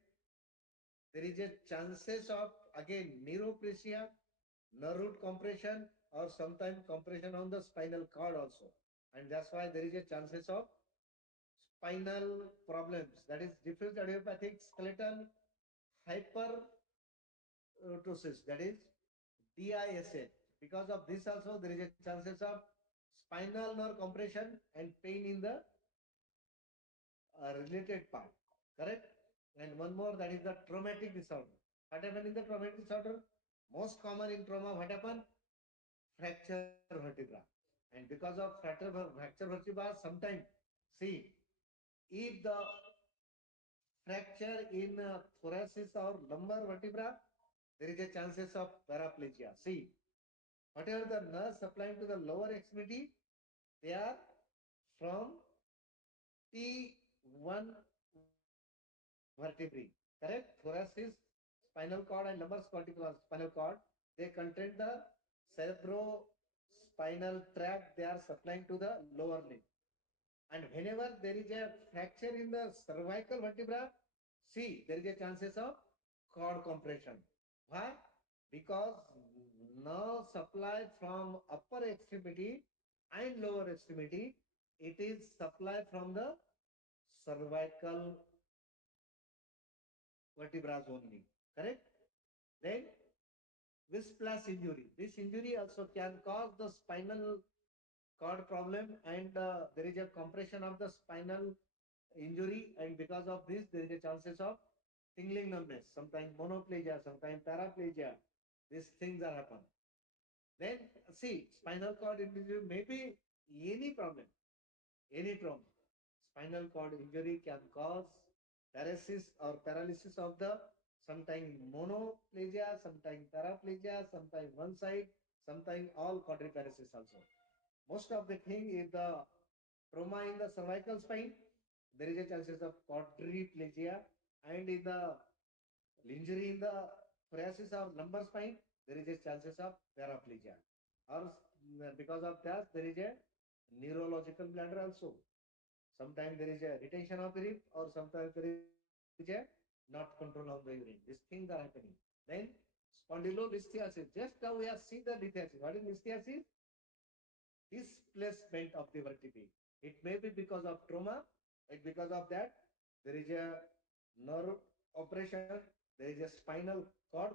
there is a chances of again neuroplasia, nerve root compression, or sometimes compression on the spinal cord also, and that's why there is a chances of spinal problems, that is diffuse idiopathic skeletal hypertosis, that is DISH. Because of this also there is a chances of spinal nerve compression and pain in the related part, correct? And one more, that is the traumatic disorder. What happened in the traumatic disorder? Most common in trauma, what happened? Fracture vertebra. And because of fracture vertebra, sometimes, see, if the fracture in thoracic or lumbar vertebra, there is a chances of paraplegia. See, whatever the nerves supplying to the lower extremity, they are from T1 vertebrae, correct? Thoracic, spinal cord, and lumbar spinal cord, they contain the cerebrospinal tract, they are supplying to the lower limb. And whenever there is a fracture in the cervical vertebra, see, there is a chances of cord compression. Why? Because nerve supply from upper extremity and lower extremity, it is supplied from the cervical vertebrae only, correct? Then whiplash injury. This injury also can cause the spinal cord problem, and there is a compression of the spinal injury, and because of this there is a chances of tingling numbness, sometimes monoplegia, sometimes paraplegia. These things are happen. Then see, spinal cord injury may be any problem, any trauma. Spinal cord injury can cause paralysis of the, sometimes monoplegia, sometimes paraplegia, sometimes one side, sometimes all quadriparesis also. Most of the thing is the trauma in the cervical spine, there is a chances of quadriplegia, and in the injury in the thoracic or lumbar spine, there is a chances of paraplegia. Or because of that, there is a neurological bladder also. Sometimes there is a retention of urine, or sometimes there is a not control of the urine. These things are happening. Then spondylolisthesis. Just now we have seen the lithiasis. What is lithiasis? Displacement of the vertebrae. It may be because of trauma, and because of that, there is a nerve operation, there is a spinal cord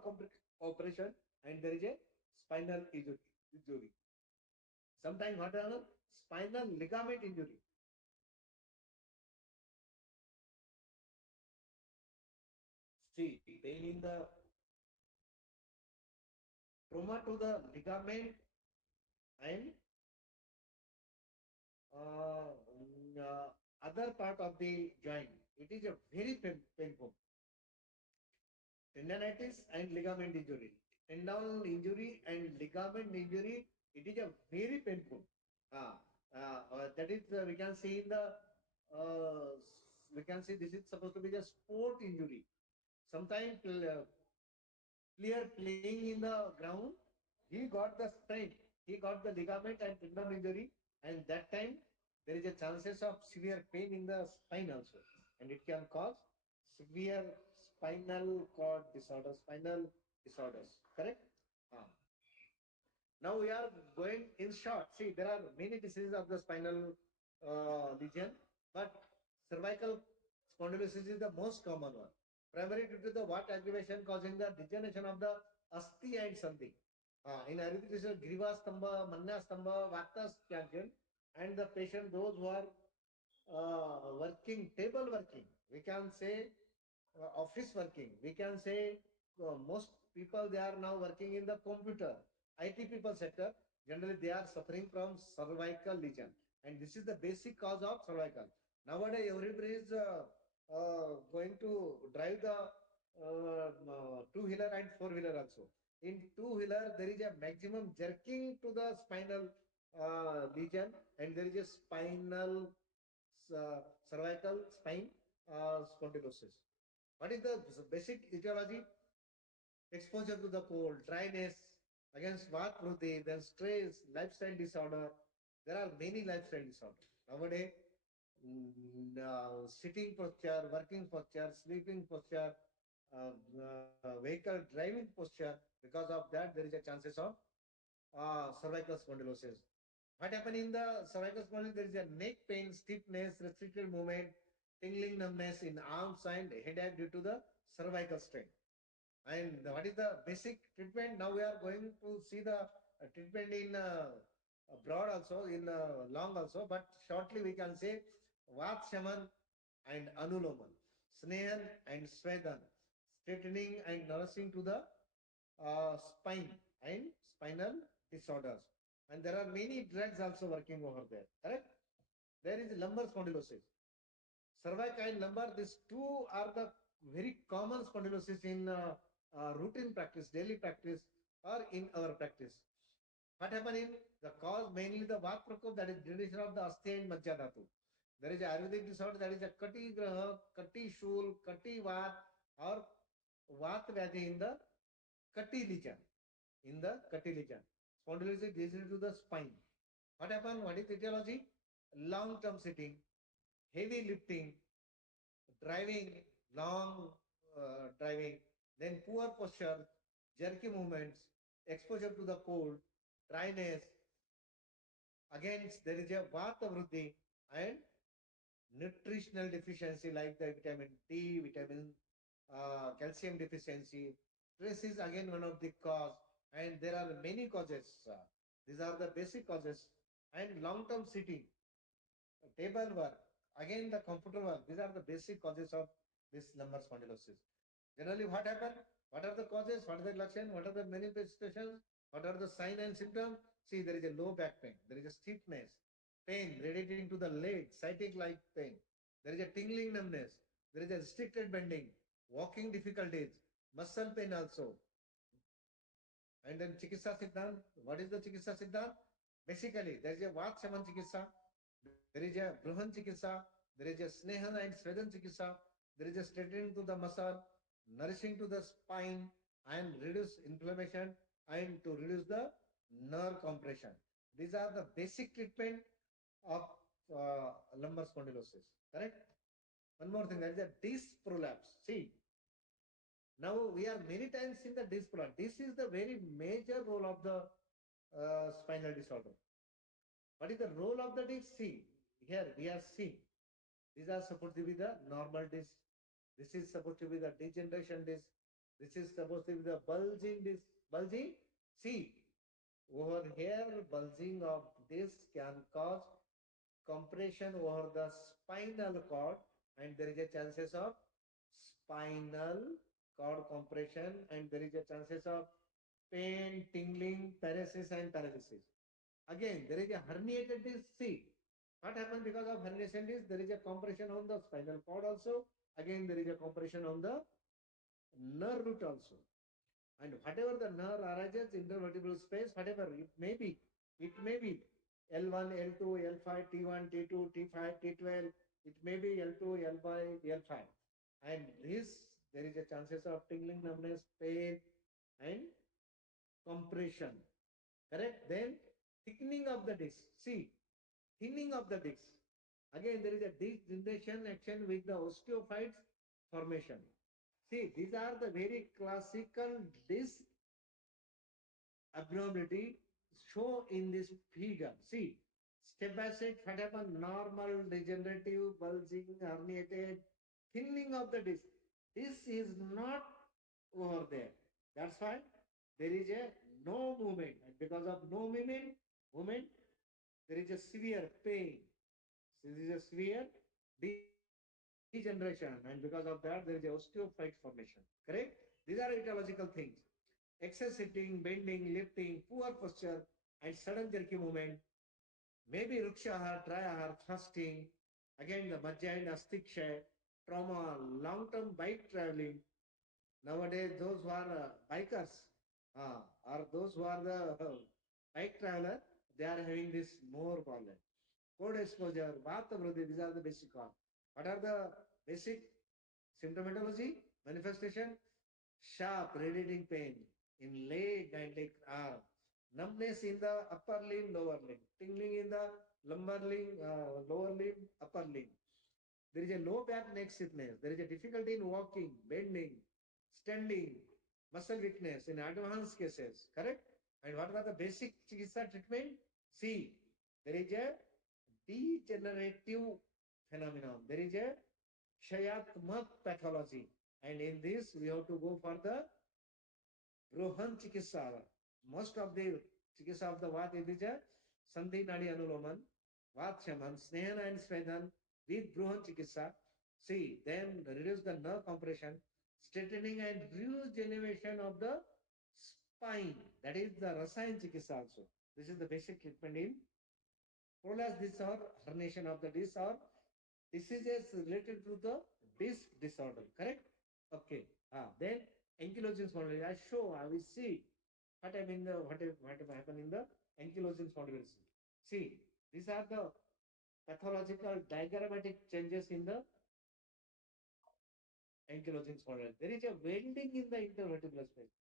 operation, and there is a spinal injury. Sometimes what happens? Spinal ligament injury. See, pain in the trauma to the ligament and other part of the joint. It is a very painful. Tendonitis and ligament injury. Tendon injury and ligament injury, it is a very painful. That is, we can see in the, uh, we can see this is supposed to be the sport injury. Sometimes player playing in the ground, he got the sprain, he got the ligament and tendon injury, and that time there is a chances of severe pain in the spine also, and it can cause severe spinal cord disorders, spinal disorders. Correct? Ah. Now we are going in short. See, there are many diseases of the spinal region, but cervical spondylosis is the most common one. Primarily due to the what aggravation causing the degeneration of the asti and sandhi. In Ayurvedic, this is Griva Stamba, Manna Stamba, Vakta junction, and the patient, those who are working, table working, we can say office working, we can say most people they are now working in the computer, IT people sector, generally they are suffering from cervical lesion, and this is the basic cause of cervical. Nowadays, everybody is going to drive the two-wheeler and four-wheeler also. In two-wheeler, there is a maximum jerking to the spinal region, and there is a spinal cervical spine spondylosis. What is the basic etiology? Exposure to the cold, dryness, against what Prudhi, then stress, lifestyle disorder. There are many lifestyle disorders. Nowadays, sitting posture, working posture, sleeping posture, vehicle driving posture. Because of that, there is a chances of cervical spondylosis. What happen in the cervical spondylosis? There is a neck pain, stiffness, restricted movement, tingling numbness in arms and headache due to the cervical strain. And what is the basic treatment? Now we are going to see the treatment in broad also, in long also, but shortly we can say Vat Shaman and Anuloman, Snehan and Svedan, straightening and nourishing to the spine and spinal disorders. And there are many drugs also working over there, correct? There is lumbar spondylosis. Cervical and lumbar, these two are the very common spondylosis in routine practice, daily practice, or in our practice. What happen in the cause? Mainly the Vat Prakop, that is diminution of the Asthi and Majja Dhatu. There is a Ayurvedic disorder, that is a Kati Graha, Kati Shul, Kati Vat, or Vat Vyadhi in the Kati region. In the Kati region. Spondylosis is to the spine. What happen? What is etiology? Long-term sitting, heavy lifting, driving, long driving, then poor posture, jerky movements, exposure to the cold, dryness. Again, there is a vata vriddhi and nutritional deficiency like the vitamin D, vitamin calcium deficiency. Stress is again one of the cause, and there are many causes. These are the basic causes. And long-term sitting, table work, again the computer work. These are the basic causes of this lumbar spondylosis. Generally, what happens? What are the causes? What are the lakshan? What are the manifestations? What are the sign and symptoms? See, there is a low back pain. There is a stiffness, pain radiating to the leg, sciatic-like pain. There is a tingling numbness. There is a restricted bending, walking difficulties, muscle pain also. And then Chikitsa Siddhant. What is the Chikitsa Siddhant? Basically, there is a Vat Shaman Chikitsa, there is a Bruhan Chikitsa, there is a Snehan and Svedan Chikitsa, there is a straightening to the muscle, nourishing to the spine, and reduce inflammation and to reduce the nerve compression. These are the basic treatment of lumbar spondylosis. Correct? One more thing, there is a disc prolapse. See, now we are many times in the disc prolapse. This is the very major role of the spinal disorder. What is the role of the disc? See, here we are seeing. These are supposed to be the normal disc. This is supposed to be the degeneration disc. This is supposed to be the bulging disc. Bulging? See, over here, bulging of disc can cause compression over the spinal cord, and there is a chances of spinal cord compression, and there is a chances of pain, tingling, paresis, and paralysis. Again, there is a herniated disc. See, what happens because of herniation disc? There is a compression on the spinal cord also. Again, there is a compression on the nerve root also. And whatever the nerve arises, intervertebral space, whatever it may be L1, L2, L5, T1, T2, T5, T12, it may be L2, L5, L5. And this, there is a chances of tingling, numbness, pain, and compression. Correct? Then thickening of the disc. See, thinning of the disc. Again, there is a disc generation action with the osteophytes formation. See, these are the very classical disc abnormality shown in this figure. See, step by step, what happen? Normal, degenerative, bulging, herniated, thinning of the disc. This is not over there. That's why there is a no movement. And because of no movement, there is a severe pain. There is a severe degeneration. And because of that, there is a osteophyte formation. Correct? These are etiological things. Excess sitting, bending, lifting, poor posture, and sudden jerky movement. Maybe ruksha, dry, fasting. Again, the majja and asthik trauma, long-term bike traveling, Nowadays, those who are bikers, or those who are the bike traveler, they are having this more problem. Cold exposure, vata vruddhi, these are the basic cause. What are the basic symptomatology, manifestation? Sharp, radiating pain in leg and leg arm, numbness in the upper limb, lower limb, tingling in the lumbar limb, lower limb, upper limb. There is a low back neck stiffness. There is a difficulty in walking, bending, standing, muscle weakness in advanced cases. Correct? And what are the basic chikitsa treatment? See, there is a degenerative phenomenon. There is a Kshayatmak pathology. And in this, we have to go for the Bruhan Chikitsa. Most of the Chikitsa of the Vat is a Sandhi Nadi Anuloman, Vat Shaman, Snehan and Svedhan with Bruhan Chikitsa. See, then reduce the nerve compression, straightening and rejuvenation of the spine. That is the Rasayan Chikitsa also. This is the basic treatment in prolapse disc or herniation of the disc or diseases related to the disc disorder. Correct? Okay. Then ankylosing spondylitis. I will see what happened in the ankylosing spondylitis. See, these are the pathological diagrammatic changes in the ankylosing spondylitis. There is a welding in the intervertebral space.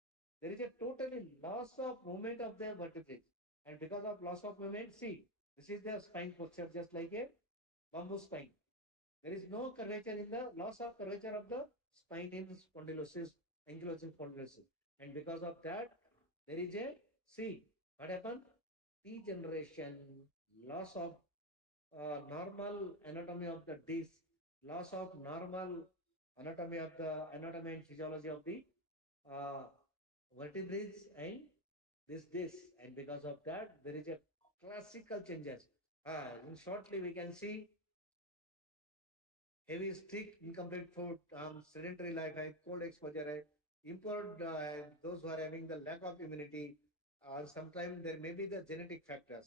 There is a totally loss of movement of the vertebrae. And because of loss of movement, see, this is the spine posture just like a bamboo spine. There is no curvature in the loss of curvature of the spine in spondylosis, ankylosing spondylosis. And because of that, there is a, see, what happened? Degeneration, loss of normal anatomy of the disc, loss of normal anatomy of the anatomy and physiology of the uh, vertebrae and this disc. And because of that, there is a classical changes. In shortly, we can see heavy, strict, incomplete food, sedentary life, cold exposure, impaired, those who are having the lack of immunity, or sometimes there may be the genetic factors.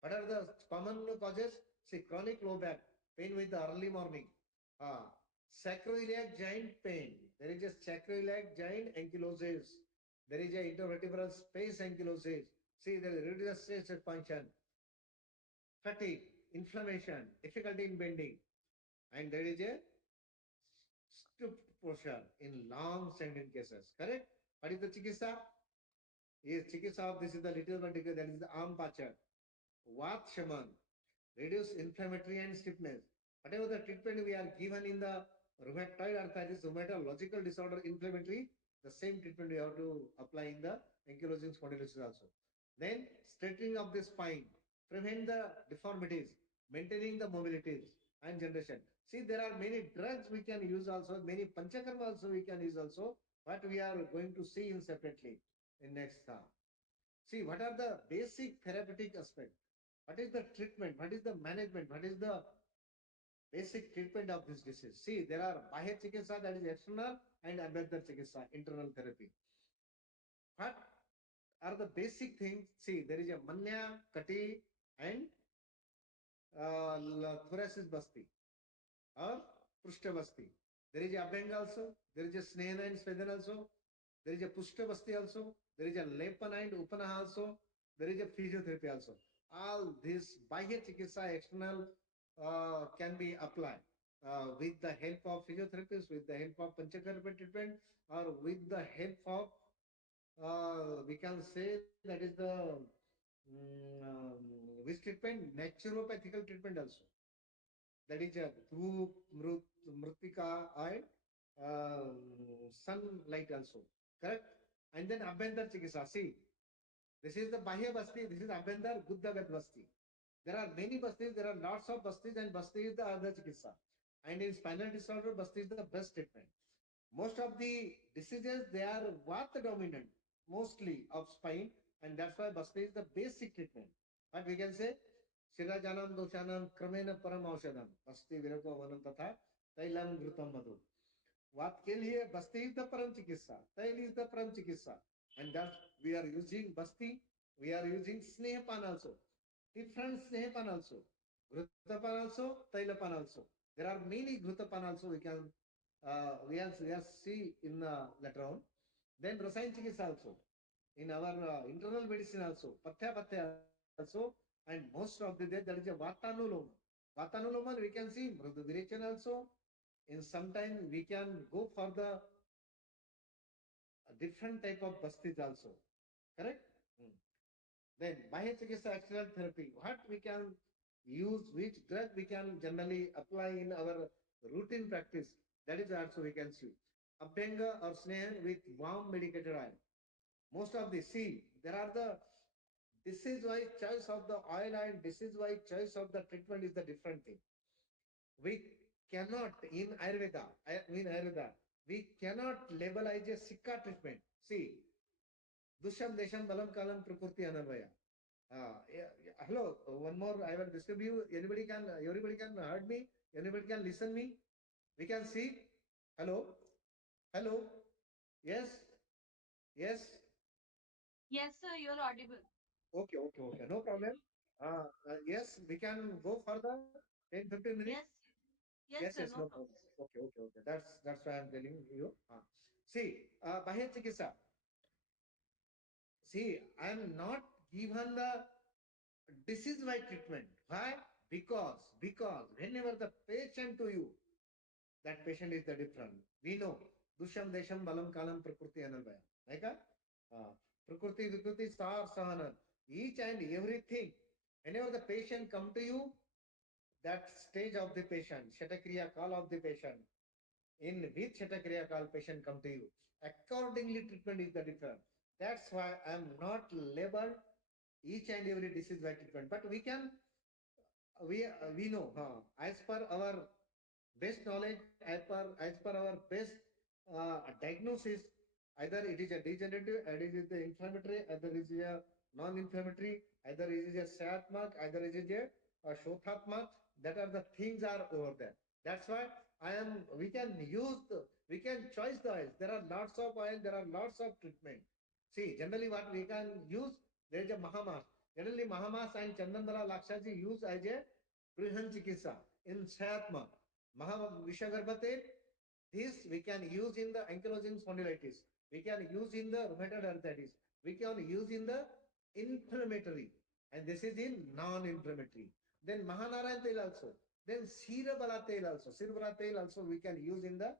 What are the common causes? See, chronic low back, pain with the early morning, sacroiliac joint pain. There is a sacroiliac joint ankylosis. There is a intervertebral space ankylosis. See, there is reduced stress expansion, fatigue, inflammation, difficulty in bending, and there is a stooped posture in long standing cases. Correct? What is the chikitsa? Yes, chikitsa. This is the little vertical, that is the arm pachar. Vat shaman, reduce inflammatory and stiffness. Whatever the treatment we are given in the rheumatoid arthritis, rheumatological disorder, inflammatory, the same treatment we have to apply in the ankylosing spondylosis also. Then straightening of the spine, prevent the deformities, maintaining the mobilities and generation. See, there are many drugs we can use also, many panchakarma also we can use also, what we are going to see in separately in next time. See, what are the basic therapeutic aspect? What is the treatment? What is the management? What is the basic treatment of this disease? See, there are Bahya Chikitsa, that is external, and Abhyantara Chikitsa, internal therapy. What are the basic things? See, there is a Manya, Kati, and thoracic basti or Pushta basti. There is a Abhyanga also, there is a Snehana and Svedana also, there is a Pushta basti also, there is a Lepana and Upanaha also, there is a physiotherapy also. All this Bahya Chikitsa external can be applied with the help of physiotherapists, with the help of Panchakarma treatment, or with the help of, we can say that is the which treatment? Naturopathical treatment also. That is a Dhrup, Mritika, and sunlight also. Correct? And then Abhyantara Chikitsa. See, this is the Bahya Basti, this is Abhyantara Buddhagat Basti. There are many bastis, there are lots of bastis, and basti is the other chikitsa. And in spinal disorder, basti is the best treatment. Most of the diseases, they are vata dominant, mostly of spine, and that's why basti is the basic treatment. But we can say, Shirajanam doshanam kramena param aushadam, basti virako vanam tatha, tailam ghrutam madhu. What ke liye basti is the param chikitsa, tail is the param chikitsa. And that we are using basti, we are using snehapan also. Different snehapan also. Ghruta pan also, tailapan also. There are many ghruta pan also we can we have see in later on. Then Rasayan Chikitsa also. In our internal medicine also, Patya also, and most of the day there is a Vatanuloma. Vatanuloma we can see Mrudu Virechan also. In sometime we can go for the different type of bastis also. Correct? Hmm. Then Bahya Chikitsa actual therapy. What we can use, which drug we can generally apply in our routine practice. That is also we can see. Abhyanga or Sneha with warm medicated oil. Most of the see, there are the this is why choice of the oil and this is why choice of the treatment is the different thing. We cannot in Ayurveda, we cannot label as a Sikha treatment. See, Dusham Desham Balam Kalam Prakurti Anavaya. Hello, one more I will describe you. Everybody can heard me, anybody can listen me. We can see. Hello, hello, yes, yes. Yes, sir, you're audible. Okay, no problem. Yes, we can go further 10, 15 minutes. Yes, yes, sir, Yes, no no problem. problem. Okay. That's why I'm telling you. See, Bahya Chikitsa. See, I'm not given the disease by treatment. Why? Because whenever the patient to you, that patient is the different. We know. Dusham Desham Balam Kalam Prakriti Anabhaya. Like Prakriti Vikruti Sar Sahana. Each and everything. Whenever the patient come to you, that stage of the patient, Shatakriya call of the patient, in which Shatakriya call patient come to you. Accordingly, treatment is the different. That's why I'm not labeled each and every disease by treatment. But we know, as per our best knowledge, as per our best diagnosis, either it is a degenerative, either it is the inflammatory, either it is a non-inflammatory, either it is a sayatmak, either it is a shothatmak. That are the things are over there. That's why we can choice the oils. There are lots of oil, there are lots of treatment. See, generally what we can use, there is a Mahamas. Generally Mahamas and Chandandala Lakshaji use as a Brihan Chikitsa in Sayatma. Mahavishagarbhate, this we can use in the ankylosing spondylitis. We can use in the rheumatoid arthritis. We can use in the inflammatory. And this is in non-inflammatory. Then Mahanarayan Tel also. Then Sirabala Tel also. Sirabala Tel also we can use in the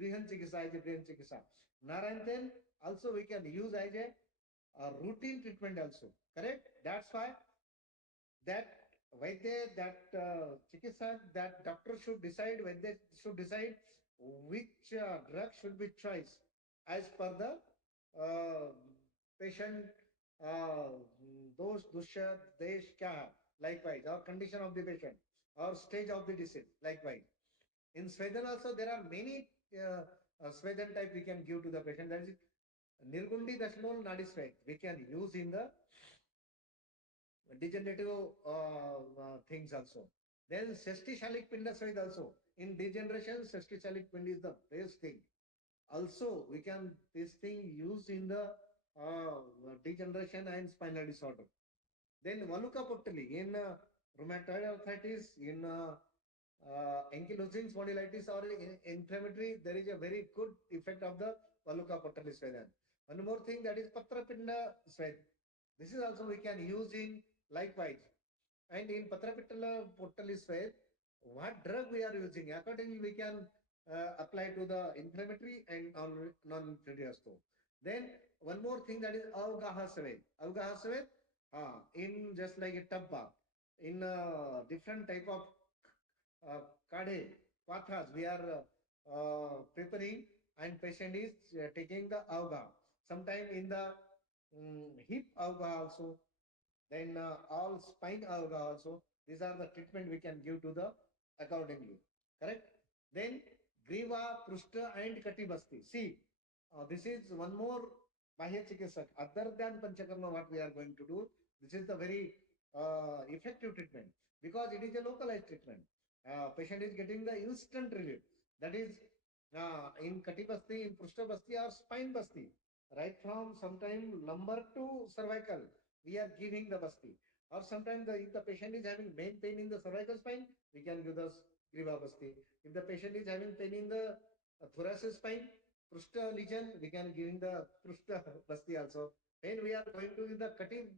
Brihan Chikitsa as a Brihan Chikitsa. Narayan Tel also we can use as a routine treatment also. Correct? That's why that Vaidya, that Chikitsa, that doctor should decide, Vaidya should decide which drug should be choice as per the uh, patient those dusha, desh, kya, likewise, or condition of the patient, or stage of the disease, likewise. In Sweden also there are many Sweden type we can give to the patient. That is Nirgundi Dashmol Nadi Swed. We can use in the degenerative things also. Then Sestishalic Pindasoid also. In degeneration, Sestishalic Pind is the best thing. Also, we can this thing use in the degeneration and spinal disorder. Then Valuka Pottali in rheumatoid arthritis, in ankylosing spondylitis or in inflammatory, there is a very good effect of the Valuka Pottali Svedan. One more thing, that is Patrapinda Swed. This is also we can use in likewise. And in Patrapitala Pottali Swed, what drug we are using, accordingly we can apply to the inflammatory and non-inflammatory also. Then one more thing, that is Avgaha Swed. Avgaha Swed, in just like a tub bath, in different type of kadhe, pathas we are preparing, and patient is taking the avga. Sometime in the hip avga also, then all spine avga also. These are the treatment we can give to the accordingly. Correct? Then Griva, Prushta and Katibasti. See, this is one more Bahya Chikitsak. Other than Panchakarma, what we are going to do, this is the very effective treatment because it is a localized treatment. Patient is getting the instant relief. That is in Katibasti, in Prushtabasti or spine basti. Right from sometime lumbar to cervical, we are giving the basti. Or sometimes if the patient is having main pain in the cervical spine, we can give the Griva basti. If the patient is having pain in the thoracic spine, Prushta lesion, we can giving the Prushta basti also. When we are going to the Kati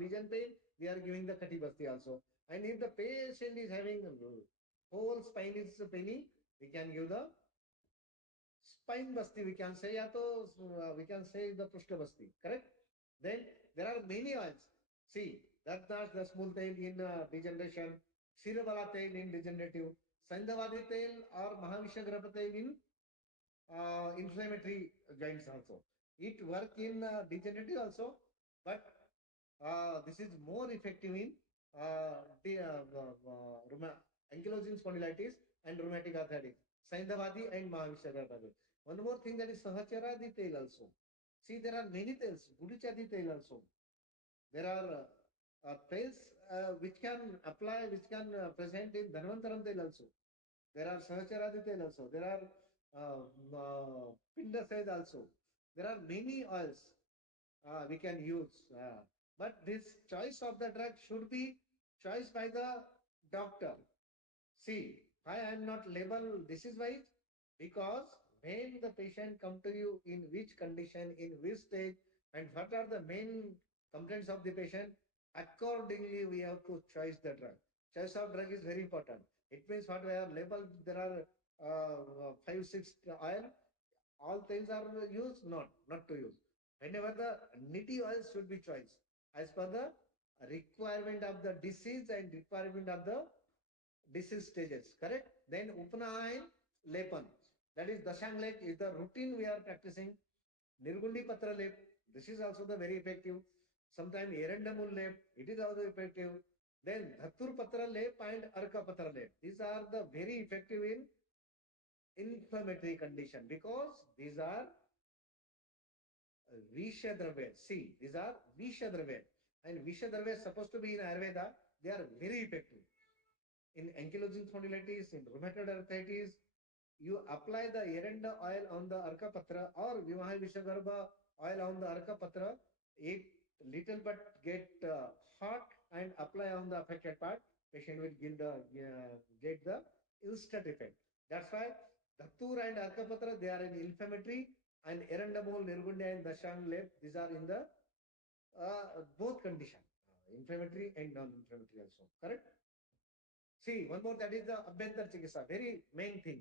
lesion pain, we are giving the Kati basti also. And if the patient is having whole spine is paining, we can give the spine basti, we can say, ya to, we can say the Prushta basti, correct? Then there are many oils. See, that's the smooth tail in degeneration, Shirabala tail in degenerative, Sandhavadi tail or Mahavishagrapha tail in inflammatory joints also. It work in degenerative also, but this is more effective in the ankylosing spondylitis and rheumatic arthritis, Saindhavadi and Mahavishagrapha. One more thing, that is Sahacharadi tail also. See, there are many tails, Gudichadi tail also. There are tails which can apply, which can present in Dhanvantaram tail also. There are Sahacharadi tail also. There are Pinda tail also. There are many oils we can use. But this choice of the drug should be choice by the doctor. See, why I am not label this is why? Because when the patient come to you in which condition, in which stage, and what are the main complaints of the patient, accordingly we have to choose the drug. Choice of drug is very important. It means what we have labeled, there are 5, 6 oil, all things are used, not to use. Whenever the nitty oils should be choice as per the requirement of the disease and requirement of the disease stages, correct? Then Upanaha and Lepan. That is Dashang Lek is the routine we are practicing. Nirgundi Patra Lep, this is also the very effective. Sometimes Erendamul Lep, it is also effective. Then Dhatur Patra Lep and Arka Patra Lep. These are the very effective in inflammatory condition because these are Vishadravya. See, these are Vishadravya. And Vishadravya is supposed to be in Ayurveda. They are very effective. In ankylosing spondylitis, in rheumatoid arthritis, you apply the Erenda oil on the Arka Patra or Vimaha Vishagarbha oil on the Arka Patra. It little but get hot and apply on the affected part. Patient will get the instant effect. That's why Dhatur and Arka Patra, they are in inflammatory, and Erendamol, Nirgunda and Dashang Lep, these are in the both condition, inflammatory and non-inflammatory also. Correct? See, one more, that is the Abhyantara Chikitsa, very main thing.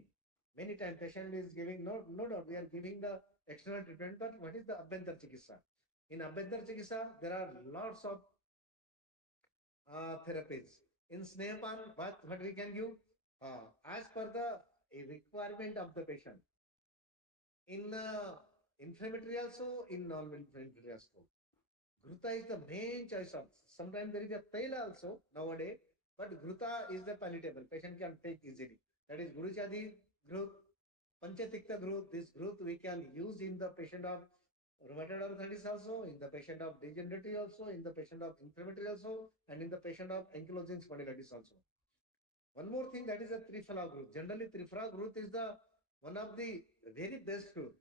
Many times patient is giving, no doubt, we are giving the external treatment, but what is the Abhyantara Chikitsa? In Abhyantara Chikitsa, there are lots of therapies. In Snehapan, what we can give? As per the requirement of the patient. In inflammatory also, in non-inflammatory also. Gruta is the main choice of. Sometimes there is a Taila also nowadays, but Gruta is the palatable. Patient can take easily. That is Guruchadi group, Panchatikta group. This group we can use in the patient of rheumatoid arthritis also, in the patient of degenerative also, in the patient of inflammatory also, and in the patient of ankylosing spondylitis also. One more thing, that is a Trifala group. Generally, Trifala group is the one of the very best group,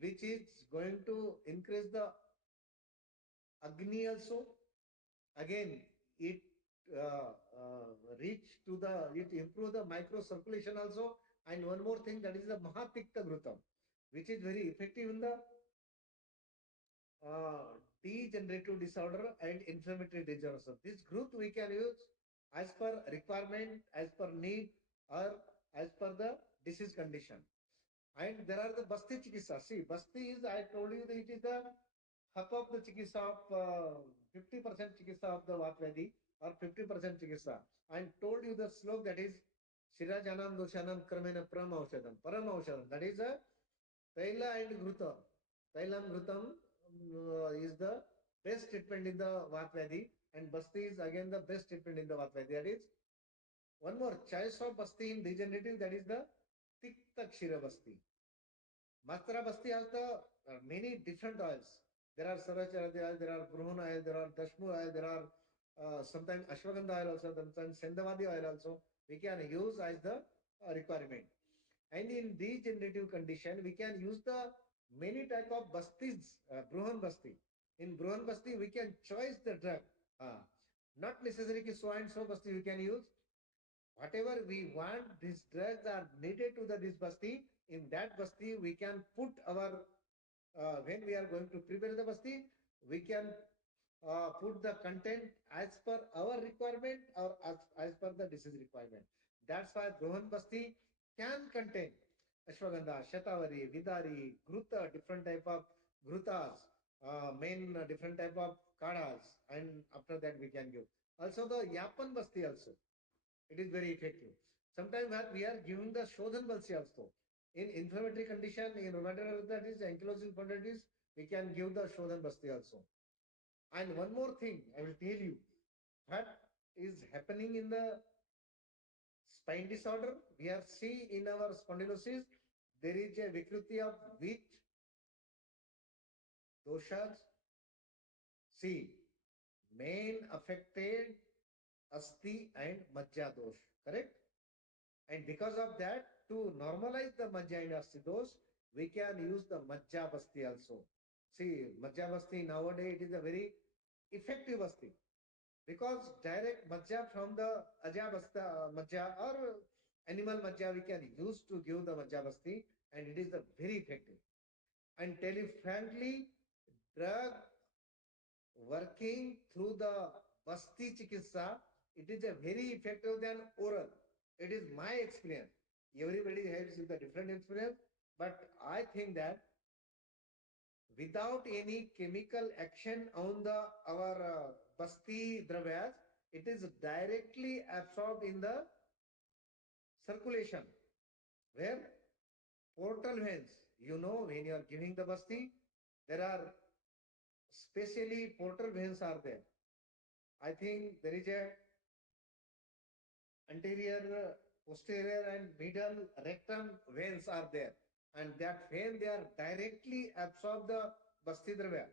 which is going to increase the Agni also. Again, it reach to the, it improve the micro circulation also. And one more thing, that is the Mahatikta Grutam, which is very effective in the degenerative disorder and inflammatory disorder. This group we can use as per requirement, as per need, or as per the disease condition. And there are the Basti Chikitsa. See, Basti is, I told you that it is the half of the Chikitsa of 50% Chikitsa of the Vatvedi or 50% Chikitsa. I told you the slope, that is Shirajanam Doshanam Kramena Paramaushadam. Paramaushadam. That is a Taila and Gruta. Tailam Grutam is the best treatment in the Vatvedi, and Basti is again the best treatment in the Vatvedi. That is one more choice of Basti in degenerative, that is the Tikta Kshira Basti. Matra Basti has the many different oils. There are Saracharadi oil, there are Bruhana oil, there are Dashmu oil, there are sometimes Ashwagandha oil also, sometimes Sendavadi oil also. We can use as the requirement. And in degenerative condition, we can use the many type of bastis, Bruhan Basti. In Bruhan Basti, we can choose the drug. Not necessarily so and so Basti we can use. Whatever we want, these drugs are needed to this basti. In that basti, we can put our, when we are going to prepare the basti, we can put the content as per our requirement or as per the disease requirement. That's why Brohan Basti can contain Ashwagandha, Shatavari, Vidari, Gruta, different type of Grutas, main different type of Kadas, and after that we can give. Also the Yapan Basti also, it is very effective. Sometimes we are giving the Shodhan Basti also. In inflammatory condition, in rheumatoid arthritis, ankylosing spondylitis, we can give the Shodhan Basti also. And one more thing, I will tell you what is happening in the spine disorder. We have seen in our spondylosis, there is a vikruti of which doshas. See, main affected asti and majja dosh, correct? And because of that, to normalize the majja and asti dosh, we can use the majja basti also. See, majja basti nowadays it is a very effective basti. Because direct majja from the ajabasta majja or animal majja we can use to give the majja basti, and it is the very effective. And tell you frankly, drug working through the basti chikitsa, it is a very effective than oral. It is my experience. Everybody has with a different experience, but I think that without any chemical action on the our basti dravyas, it is directly absorbed in the circulation, where portal veins, when you are giving the basti, there are specially portal veins are there. I think there is a anterior, posterior and middle rectum veins are there, and that vein they are directly absorb the basti dravya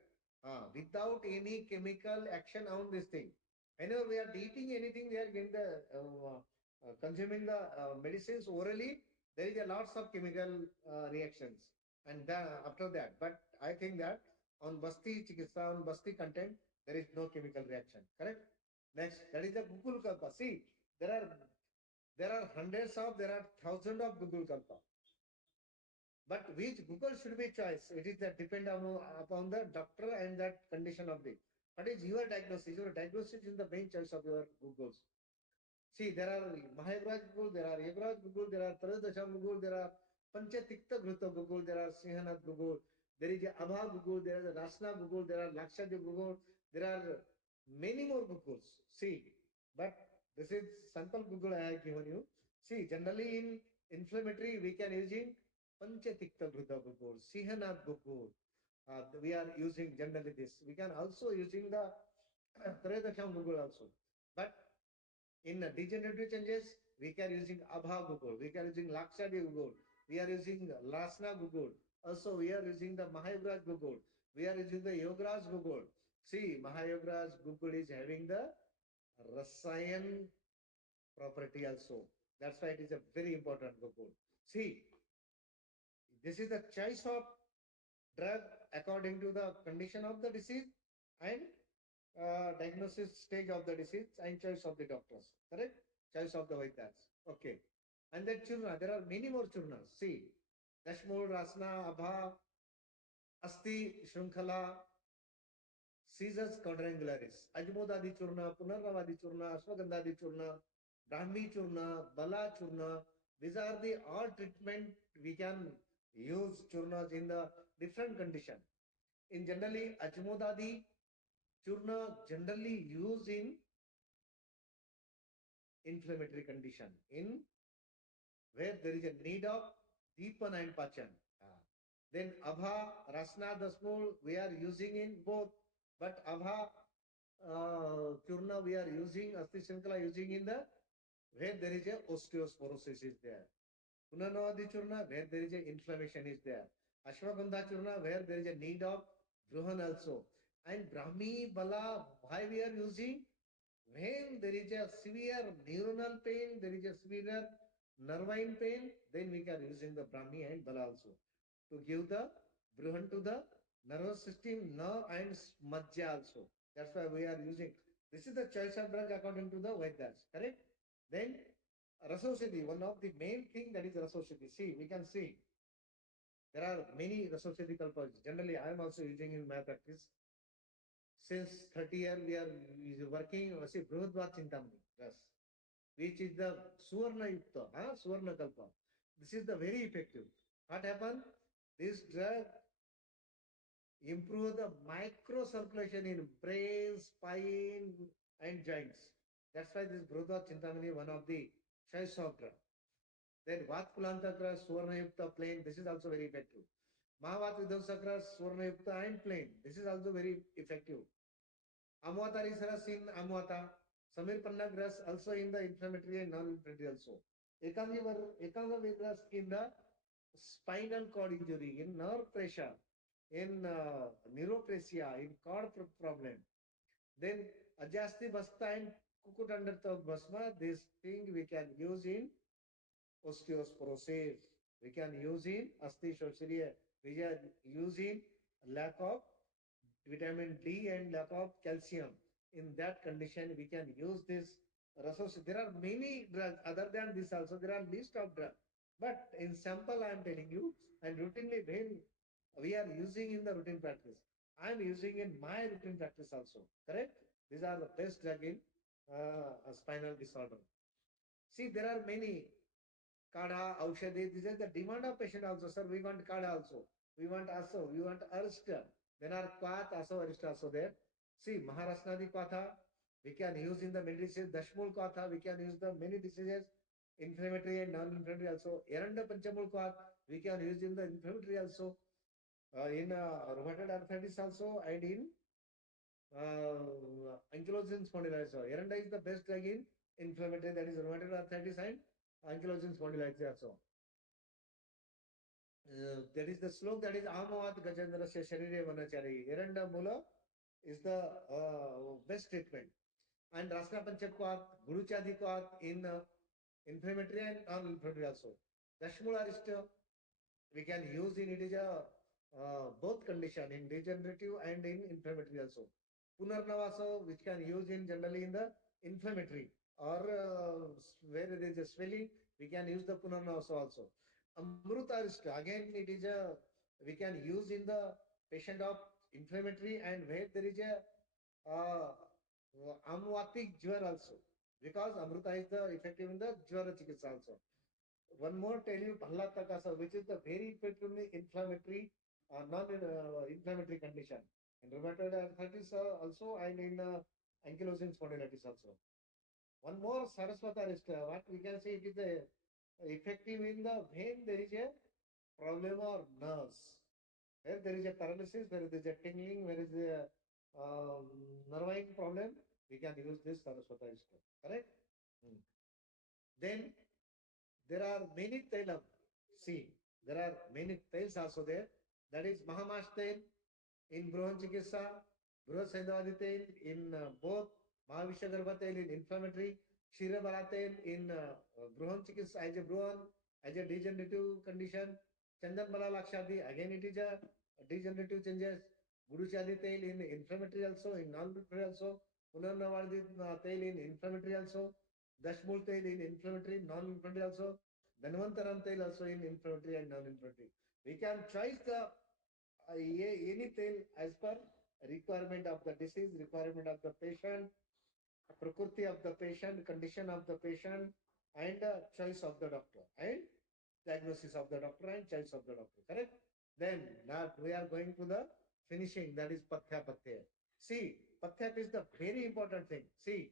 without any chemical action on this thing. Whenever we are eating anything, we are getting the consuming the medicines orally, there is a lots of chemical reactions, and after that, but I think that on basti chikitsa, on basti content, there is no chemical reaction, correct? Next, that is the gukul kalpa. See, there are hundreds of, there are thousands of Google Kalpa. But which Google should be choice? It is that depend upon the doctor and that condition of the. What is your diagnosis? Your diagnosis is the main choice of your Googles. See, there are Mahavraj Google, there are Yavraj Google, there are Taradasham Google, there are Panchatikta Gruta Google, there are Sinhanath Google, there is Abha Google, there is Rasna Google, there are Lakshadip Google, there are many more Googles. See, but this is sample Google I have given you. See, generally in inflammatory, we can using Panchatikta Gruta Google, Sinhanath Google. We are using generally this. We can also using the Taradasham Google also. But in degenerative changes, we are using Abha Google, we are using Lakshadi Google, we are using Lasna Google. Also, we are using the Mahayograj Google, we are using the Yograj Google. See, Mahayograj Google is having the Rasayan property also. That's why it is a very important Google. See, this is the choice of drug according to the condition of the disease and diagnosis stage of the disease and choice of the doctors. Correct? Choice of the Vaidyas. Okay. And then churna, there are many more churnas. See, Dashmur, Rasna, Abha, Asti, Shrunkhala, Caesars quadrangularis, Ajmodadi churna, Punarravadi churna, Ashwagandhadi churna, Brahmi churna, Bala churna. These are the all treatment we can use churnas in the different condition. In generally, Ajmodadi churna generally used in inflammatory condition, in where there is a need of Deepan and Pachan. Then Abha, Rasna, Dasmul, we are using in both, but Abha Churna we are using, Asti Shankala using in the where there is a osteosporosis is there. Punanavadi Churna where there is a inflammation is there. Ashwagandha Churna where there is a need of Bruhan also. And Brahmi Bala, why we are using? When there is a severe neuronal pain, there is a severe nervine pain, then we are using the Brahmi and Bala also to give the Bruhan to the nervous system, nerve and Majja also. That's why we are using. This is the choice of drug according to the Vaidyas, correct? Then Rasaushadhi, one of the main thing that is Rasaushadhi. See, we can see there are many Rasaushadhi kalpas. Generally, I am also using in my practice. Since 30 years, we are working, see, Brihadvat Chintamani, yes, which is the Suvarna Yukta, Suvarna Kalpa. This is the very effective. What happened? This drug improve the micro circulation in brain, spine, and joints. That's why this Brihadvat Chintamani is one of the choice of drug. Then Vatkulantaka, Swarnayukta plain, this is also very effective. Mahavat Vidosakra, Swarnayukta and plain, this is also very effective. Amwata Risaras in Amwata, Samir Pannagras also in the inflammatory and non-inflammatory also. Ekanga Vidras in the spinal cord injury, in nerve pressure, in neuroprasia, in cord problem. Then Ajasti Basta and Kukutandata Basma, this thing we can use in osteoporosis. We can use in asthenosis. We are using lack of vitamin D and lack of calcium. In that condition, we can use this resource. There are many drugs other than this also. There are list of drugs. But in sample, I am telling you, and routinely when we are using in the routine practice, I am using in my routine practice also. Correct? These are the best drug in spinal disorder. See, there are many Kada, Aushadhi, this is the demand of patient also. Sir, we want Kada also. We want Aso, we want Arista. Then our Quat, Aso, Arista also there. See, Maharasnadi Kwatha, we can use in the medicine. Dashmul Kwatha, we can use the many diseases, inflammatory and non-inflammatory also. Eranda Panchamul Kwat, we can use in the inflammatory also. In rheumatoid arthritis also, and in ankylosing spondylitis. Eranda is the best drug in inflammatory, that is rheumatoid arthritis and ankylosing spondylitis also. That is the slok, that is Amavat Gajandrasya Sharire Vanachari. Eranda Mula is the best treatment. And Rasna Panchakwat, Guruchadikwat in inflammatory and non-inflammatory also. Dashmularista, we can use in it is a both condition, in degenerative and in inflammatory also. Punarnavasa, which can use in generally in the inflammatory or where there is a swelling, we can use the Punarnavasa also. Amrutarista, again it is a, we can use in the patient of inflammatory and where there is a Amvatik Jwar also. Because Amruta is the effective in the Jwara Chikitsa also. One more tell you Pahlatakasa, which is the very effectively inflammatory, non-inflammatory condition. In rheumatoid arthritis also and in ankylosing spondylitis also. One more Saraswata is what we can say, it is effective in the when there is a problem or nerves. Where there is a paralysis, where there is a tingling, where is a nervine problem, we can use this Saraswata is correct. Then there are many Tailam. See, there are many tails also there. That is Mahamash tail in Bruhan Chikitsa, Bruhan Saindavadi tail in both Mahavishagarbha tail in inflammatory, Shirabala tail in Bruhan Chikitsa as a Bruhan, as a degenerative condition, Chandan Bala Lakshadi, again it is a degenerative changes, Guru Chadi tail in inflammatory also, in non-inflammatory also, Punarnavadi tail in inflammatory also, Dashmul tail in inflammatory, non-inflammatory also, Dhanvantaram tail also in inflammatory and non-inflammatory. We can choose the any tail as per requirement of the disease, requirement of the patient, prakriti of the patient, condition of the patient, and choice of the doctor, and diagnosis of the doctor and choice of the doctor. Correct? Then now we are going to the finishing, that is Pathya Pathya. See, Pathya is the very important thing. See,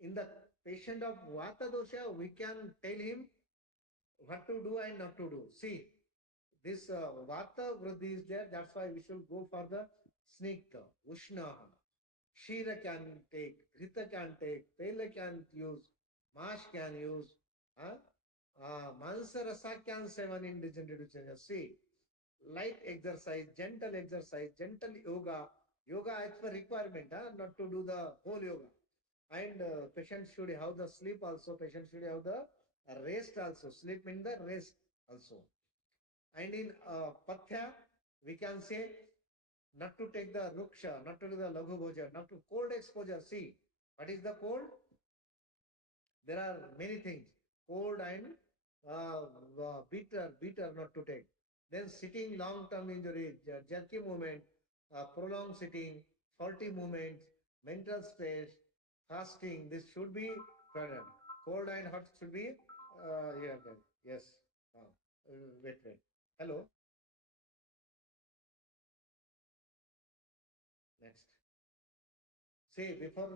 in the patient of Vata dosha, we can tell him what to do and not to do. See, this Vata Vriddhi is there, that's why we should go for the Snigdha, Ushnaha. Shira can take, Rita can take, Tela can use, Mash can use, Mansa Rasa can seven in degenerative changes. See, light exercise, gentle yoga, yoga as per requirement, not to do the whole yoga. And patient should have the sleep also, patient should have the rest also, sleep in the rest also. And in Pathya, we can say not to take the ruksha, not to do the laghu bhojan, not to cold exposure. See, what is the cold? There are many things. cold and bitter not to take. Then sitting long-term injury, jerky movement, prolonged sitting, faulty movements, mental stress, fasting. This should be present. Cold and hot should be here. Then. Yes. Wait. Hello. Next. See, before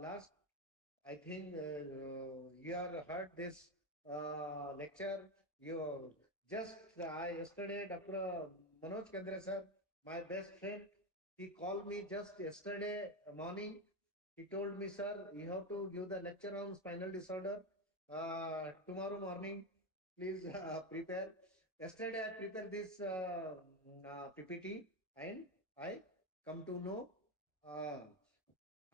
last, I think you have heard this lecture. You just yesterday, Dr. Manoj Kandre sir, my best friend, he called me just yesterday morning. He told me, sir, you have to give the lecture on spinal disorder tomorrow morning. Please prepare. Yesterday, I prepared this PPT and I come to know.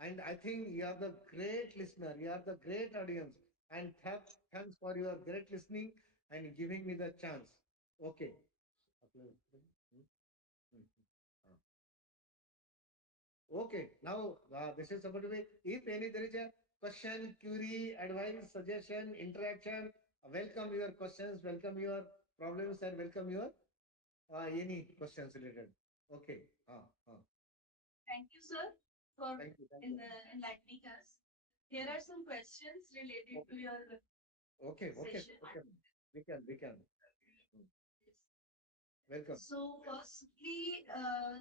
And I think you are the great listener. You are the great audience. And thanks for your great listening and giving me the chance. Okay. Okay. Now this is about to be. If any there is a question, query, advice, suggestion, interaction, welcome your questions, welcome your problems, and welcome your any questions related. Okay. Thank you, sir, for Thank you. enlightening us. Here are some questions related to your Okay. session. We can. Welcome. So, firstly,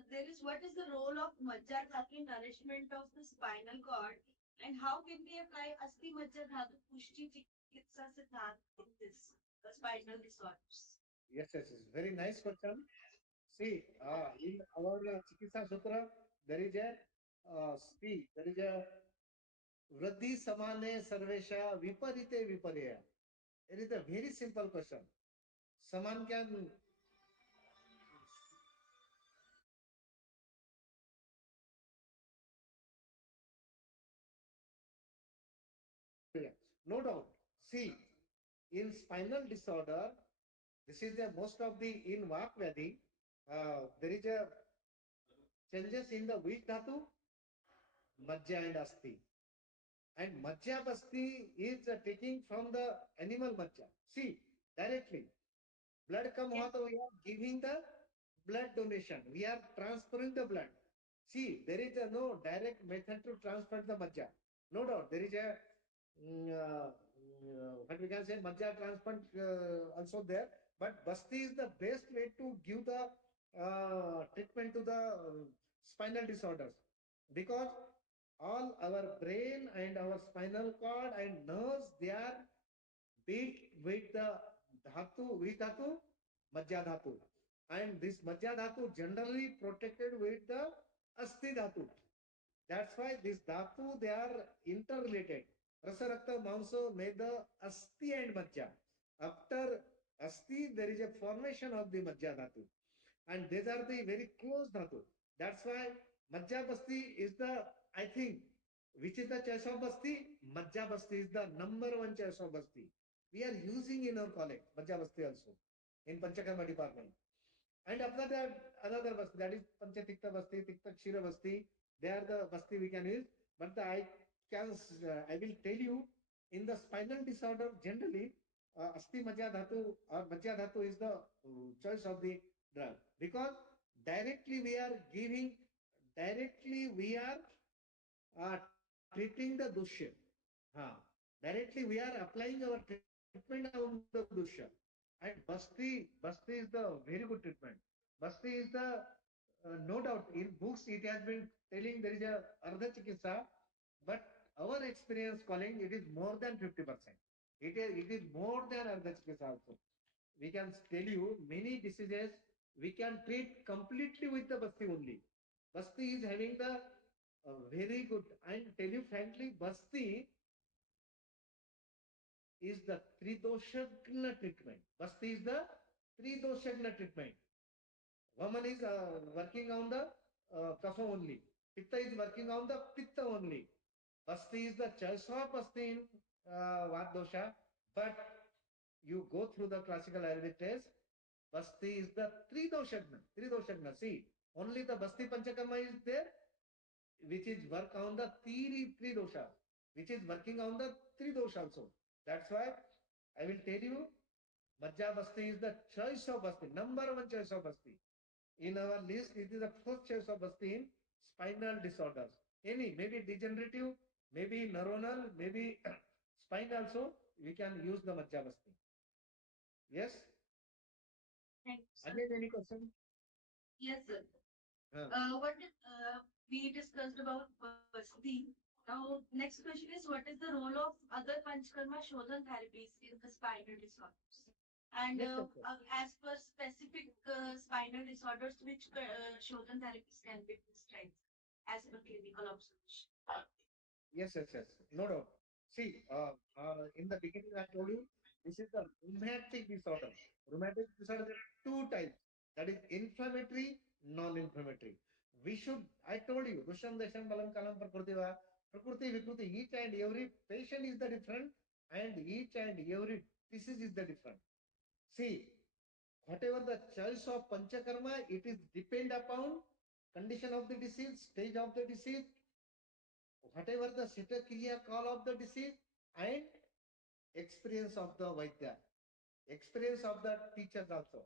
there is what is the role of Majja Dhatu in nourishment of the spinal cord, and how can we apply Asti Majja Dhatu Pushti Chikitsa Siddhant in this spinal disorders? Yes. Very nice question. See, in our Chikitsa Sutra, there is a Vradhi Samane Sarvesha Viparite Viparya. It is a very simple question. Saman can no doubt. See, in spinal disorder, this is the most of the in Vak Vyadhi, there is a changes in the which dhatu, Majja and Asti. And Majja Basti is taking from the animal Majja. See, directly. Blood come out, we are giving the blood donation. We are transferring the blood. See, there is no direct method to transfer the Majja. No doubt. There is a what we can say, Majja transplant also there. But Basti is the best way to give the treatment to the spinal disorders, because all our brain and our spinal cord and nerves, they are beat with the dhatu, Majja dhatu. And this Majja dhatu generally protected with the Asti dhatu. That's why this dhatu, they are interrelated. Rasa Rakta Manso made the Asti and Majja. After Asti, there is a formation of the Majja dhatu. And these are the very close dhatu. That's why Majja Basti is the, I think, which is the choice of Basti? Majja Basti is the number one choice of Basti. We are using in our college, Majja Basti also, in Panchakarma department. And after that, another Basti, that is Panchatikta Basti, Tikta Kshira Basti. They are the Basti we can use. But I will tell you, in the spinal disorder, generally, Asti Majja Dhatu or Majja Dhatu is the choice of the drug. Because directly we are giving, directly we are treating the dusha. Directly we are applying our treatment on the dusha. And Basti is the very good treatment. Basti is the, no doubt, in books it has been telling there is a Ardha Chikitsa, but our experience calling it is more than 50%. It is more than Ardha Chikitsa also. We can tell you many diseases we can treat completely with the Basti only. Basti is having the very good, and tell you frankly, Basti is the Tridoshagna treatment. Basti is the Tridoshagna treatment. Woman is working on the Kapha only. Pitta is working on the Pitta only. Basti is the choice of Basti in Vat dosha, but you go through the classical Ayurvedic test. Basti is the Tridoshagna. Tridoshagna. See, only the Basti Panchakarma is there, which is work on the three dosha, which is working on the three dosha also. That's why I will tell you, Majja Basti is the choice of Basti, number one choice of Basti. In our list, it is the first choice of Basti in spinal disorders. Any, maybe degenerative, maybe neuronal, maybe spine also, we can use the Majja Basti. Yes? Thank you, sir. Again, any question? Yes, sir. Huh. We discussed about Basti. Now, next question is, what is the role of other Panchkarma Shodhan therapies in the spinal disorders? And Yes, of course. as per specific spinal disorders, which Shodhan therapies can be prescribed as per clinical observation? Yes, yes, yes. No doubt. See, in the beginning, I told you this is the rheumatic disorder. Rheumatic disorder, there are two types. That is inflammatory, non-inflammatory. We should, I told you, Rusham, Desham, Balam, Kalam, Prakriti, Prakriti, Vikruti, each and every patient is the different, and each and every disease is the different. See, whatever the choice of Panchakarma, it is depend upon condition of the disease, stage of the disease, whatever the Kriya call of the disease, and experience of the Vaidya, experience of the teachers also.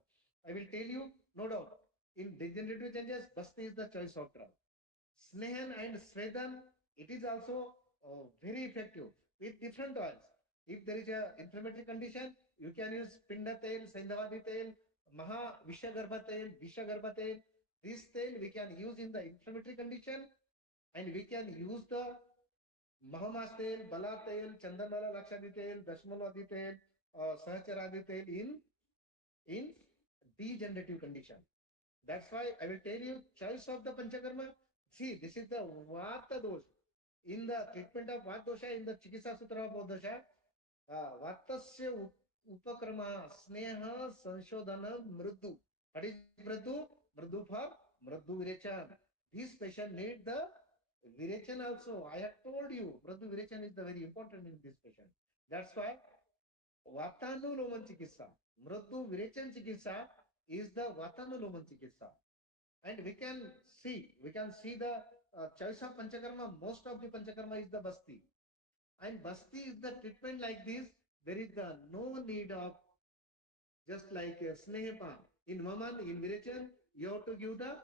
I will tell you, no doubt, in degenerative changes, Basti is the choice of drug. Snehan and Svedan, it is also very effective with different oils. If there is a inflammatory condition, you can use Pinda tail, Sandhavadi tail, Maha Vishagarbha tail, Vishagarbha tail. This tail we can use in the inflammatory condition, and we can use the Mahamas tail, Bala tail, Chandanala Lakshadi tail, Dashmalwadi tail, Sahacharadi tail in degenerative condition. That's why I will tell you choice of the Panchakarma. See, this is the Vata dosh. In the treatment of Vata dosha, in the Chikitsa Sutra of Dosha, Vatasya Upakrama Sneha Sanshodhana Mridu. What is Mridu? Mridu for Mridu Virechan. This patient need the Virechan also. I have told you, Mridu Virechan is the very important in this patient. That's why Vatanuloman Chikitsa, Mridu Virechan Chikitsa is the Vatanuloman Chikitsa. And we can see the choice of Panchakarma. Most of the Panchakarma is the Basti. And Basti is the treatment like this. There is the no need of just like Snehepan. In Maman, in Virechan, you have to give the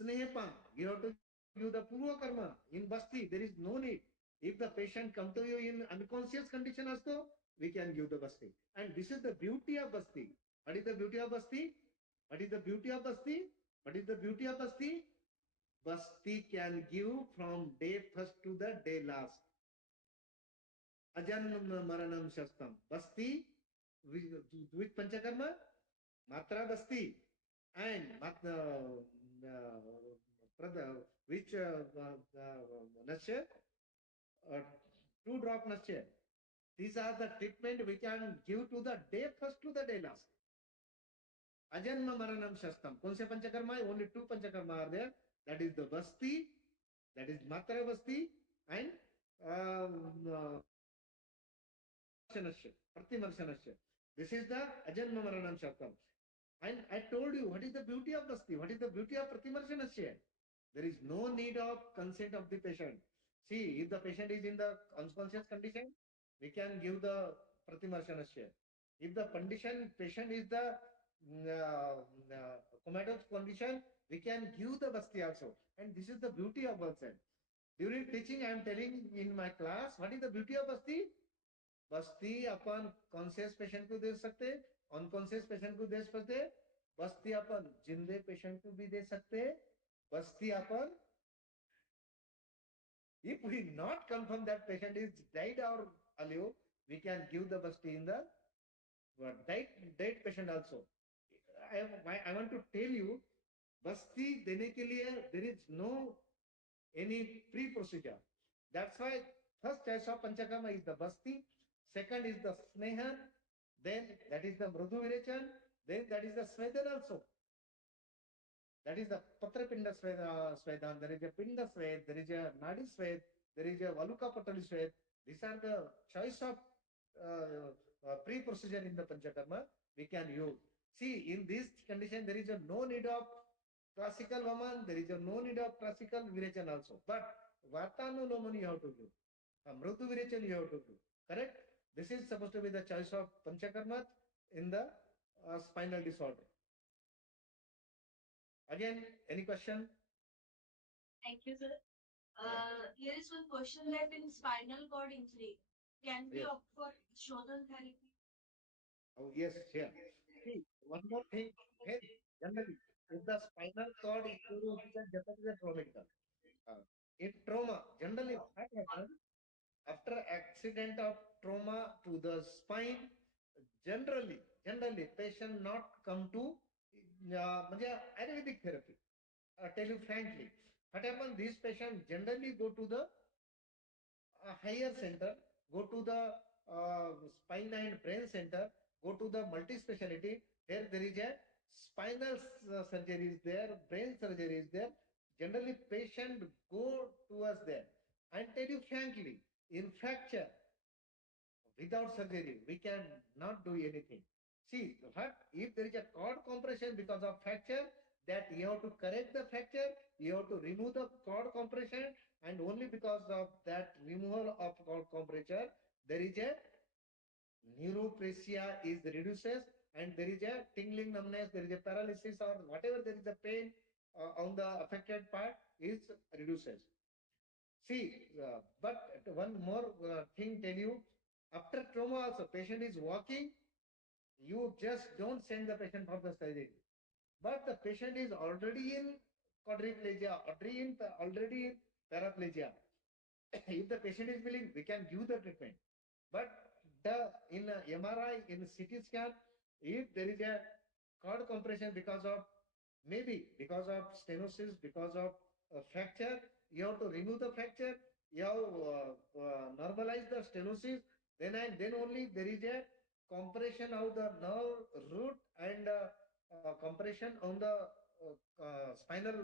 Snehepan. You have to give the Purva Karma. In Basti, there is no need. If the patient come to you in unconscious condition also, we can give the Basti. And this is the beauty of Basti. What is the beauty of Basti? What is the beauty of Basti? What is the beauty of Basti? Basti can give from day first to the day last. Ajanam Maranam Shastam. Basti with Panchakarma, Matra Basti, and which Nasya, uh, 2 drop Nasya. These are the treatment we can give to the day first to the day last. Ajanma Maranam Shastam. कौन से पंचकर्मा है? Only 2 panchakarma are there. That is the Basti, that is Matra Basti, and Pratimarshanasya. This is the Ajanma Maranam Shastam. And I told you, what is the beauty of Basti? What is the beauty of Pratimarshanasya? There is no need of consent of the patient. See, if the patient is in the unconscious condition, we can give the Pratimarshanasya. If the patient is the comatose condition, we can give the Basti also. And this is the beauty of Balsam. During teaching, I am telling in my class, what is the beauty of Basti? Basti upon conscious patient को दे सकते, unconscious patient को दे सकते, बस्ती अपन जिंदे patient को भी दे सकते, बस्ती अपन if we not confirm that patient is died or alive, we can give the basti in the died patient also. I want to tell you, basti देने के लिए there is no any pre-procedure. That's why first choice of Panchakarma is the basti, second is the snehan, then that is the mrudu virechan, then that is the svedan also. That is the Patra Pinda Svedan, there is a Pinda Sved, there is a Nadi Sved, there is a Valuka Patali Sved. These are the choice of pre-procedure in the Panchakarma we can use. See, in this condition, there is a no need of classical Vaman, there is a no need of classical Virechan also. But Vatanu Loman you have to give. Mrutu Virechan you have to give. Correct? This is supposed to be the choice of Panchakarma in the spinal disorder. Again, any question? Thank you, sir. Here is one question that in spinal cord injury, can we Yes. opt for shoulder therapy? Oh, yes, here. See, one more thing. Here, generally, if the spinal cord injury is a traumatic. In trauma, generally, what happens after accident of trauma to the spine, generally, patient not come to म्हणजे Ayurvedic therapy. Tell you frankly, what happens? These patients generally go to the higher center, go to the spine and brain center, go to the multi-speciality. There is a spinal surgery is there, brain surgery is there. Generally, patient go towards there. And tell you frankly, in fracture, without surgery, we can not do anything. See, what if there is a cord compression because of fracture, that you have to correct the fracture, you have to remove the cord compression, and only because of that removal of cord compression, there is a neuroprasia is reduces, and there is a tingling numbness, there is a paralysis or whatever there is a pain on the affected part is reduces. See, but one more thing tell you, after trauma also patient is walking, you just don't send the patient for the surgery. But the patient is already in quadriplegia, already in paraplegia. If the patient is willing, we can give the treatment. But in MRI, in CT scan, if there is a cord compression because of maybe because of stenosis, because of fracture, you have to remove the fracture, you have normalize the stenosis, then only there is a compression of the nerve root and compression on the spinal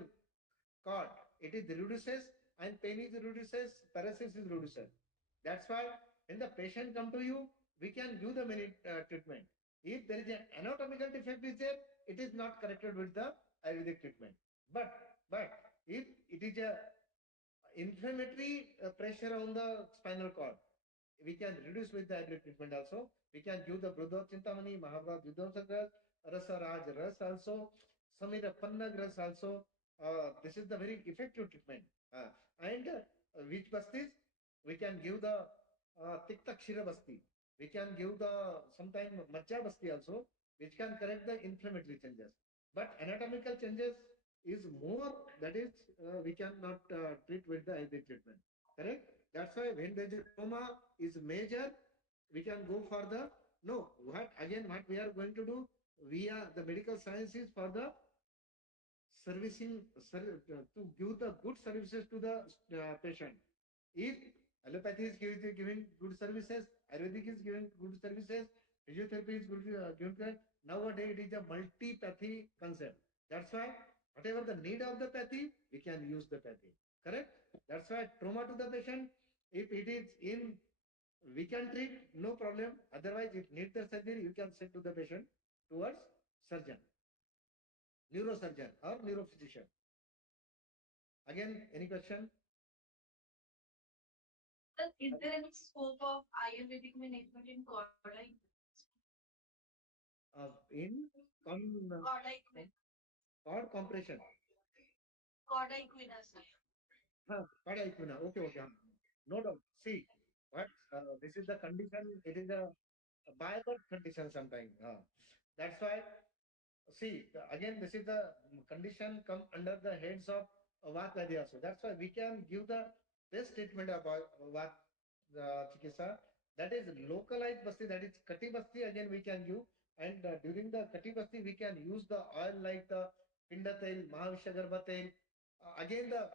cord. It is reduces and pain is reduces, paralysis is reduces. That's why when the patient come to you, we can give the many treatment. If there is an anatomical defect is there, it is not corrected with the Ayurvedic treatment. But but if it is a inflammatory pressure on the spinal cord, we can reduce with the Ayurvedic treatment also. We can give the Brudot Chintamani, Mahabharat Vidwamsa Gras, Rasa Raj Ras also, Samira Panna Gras also. This is the very effective treatment. And which bastis? We can give the Tikta Kshira Basti. We can give the sometime Majja Basti also, which can correct the inflammatory changes. But anatomical changes is more, that is, we cannot treat with the Ayurvedic treatment. Correct? That's why when there is a trauma is major, we can go for the no. What we are going to do? We are the medical sciences for the servicing to give the good services to the patient. If allopathy is giving good services, Ayurvedic is giving good services, physiotherapy is good giving good. Nowadays it is a multi-pathy concept. That's why whatever the need of the pathy, we can use the pathy. Correct? That's why trauma to the patient, if it is in, we can treat, no problem. Otherwise, if need the surgery, you can send to the patient towards surgeon, neurosurgeon or neurophysician. Again, any question? Is there any scope of Ayurvedic management in Cordai? In Cordai cord compression. Cordai Quinas. Cord icuna. Okay. No doubt. See, what this is the condition. It is a by birth condition sometimes. That's why. See, again, this is the condition come under the heads of Vat Vidya. So that's why we can give the best treatment about Vat Chikitsa. That is localized basti, that is Kati basti, again we can give. And during the Kati basti, we can use the oil like the Pinda tail, Mahavishagarba tail, again the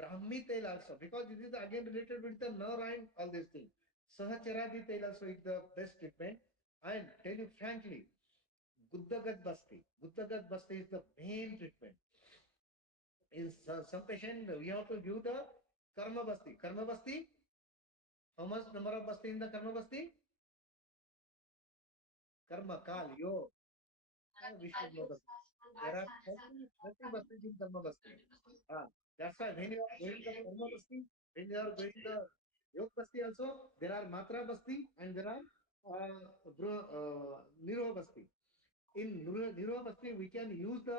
Brahmi tail also, because this is again related with the nerve and all these things. Sahacharadi tail also is the best treatment. And tell you frankly, Guddagat Basti. Guddagat Basti is the main treatment. In some patient, we have to give the Karma Basti. Karma Basti, how much number of Basti in the Karma Basti? Karma, Kal, Yo. We should know the. There are 30 Bastis in Karma Basti. That's why when you are going the Karma Basti, when you are going the Yog Basti also, there are Matra Basti and there are Bro, Nirobasti. In Nirobasti, we can use the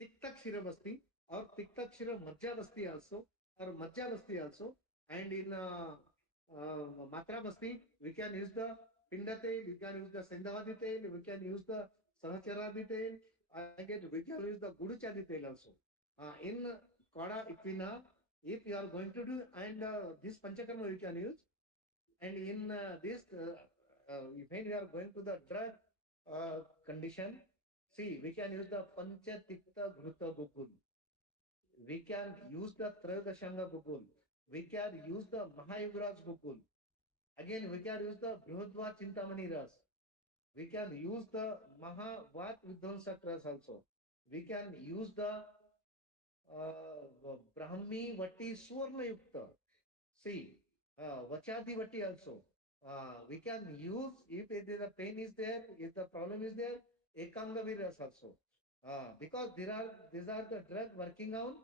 Tiktak Shirabasti or Tiktak Shira Majjabasti also, or Majjabasti also. And in Matrabasti, we can use the Pindatel, we can use the Sendavadi tail, we can use the Sahacharadi tail, again, we can use the Guduchadi tail also. In Koda Ikvina, if you are going to do, and this Panchakarma you can use, and in this, when we are going to the drug condition, see, we can use the Pancha Tikta Ghruta Gukul. We can use the Trayodashanga Gukul. We can use the Mahayuvraj Gukul. Again, we can use the Brihadva Chintamani Ras. We can use the Mahavat Vidhansa Ras also. We can use the Brahmi Vati Swarna Yukta. See, Vachadi Vati also. We can use, if it is a pain is there, if the problem is there, Ekanga Viras also. Because these are the drug working on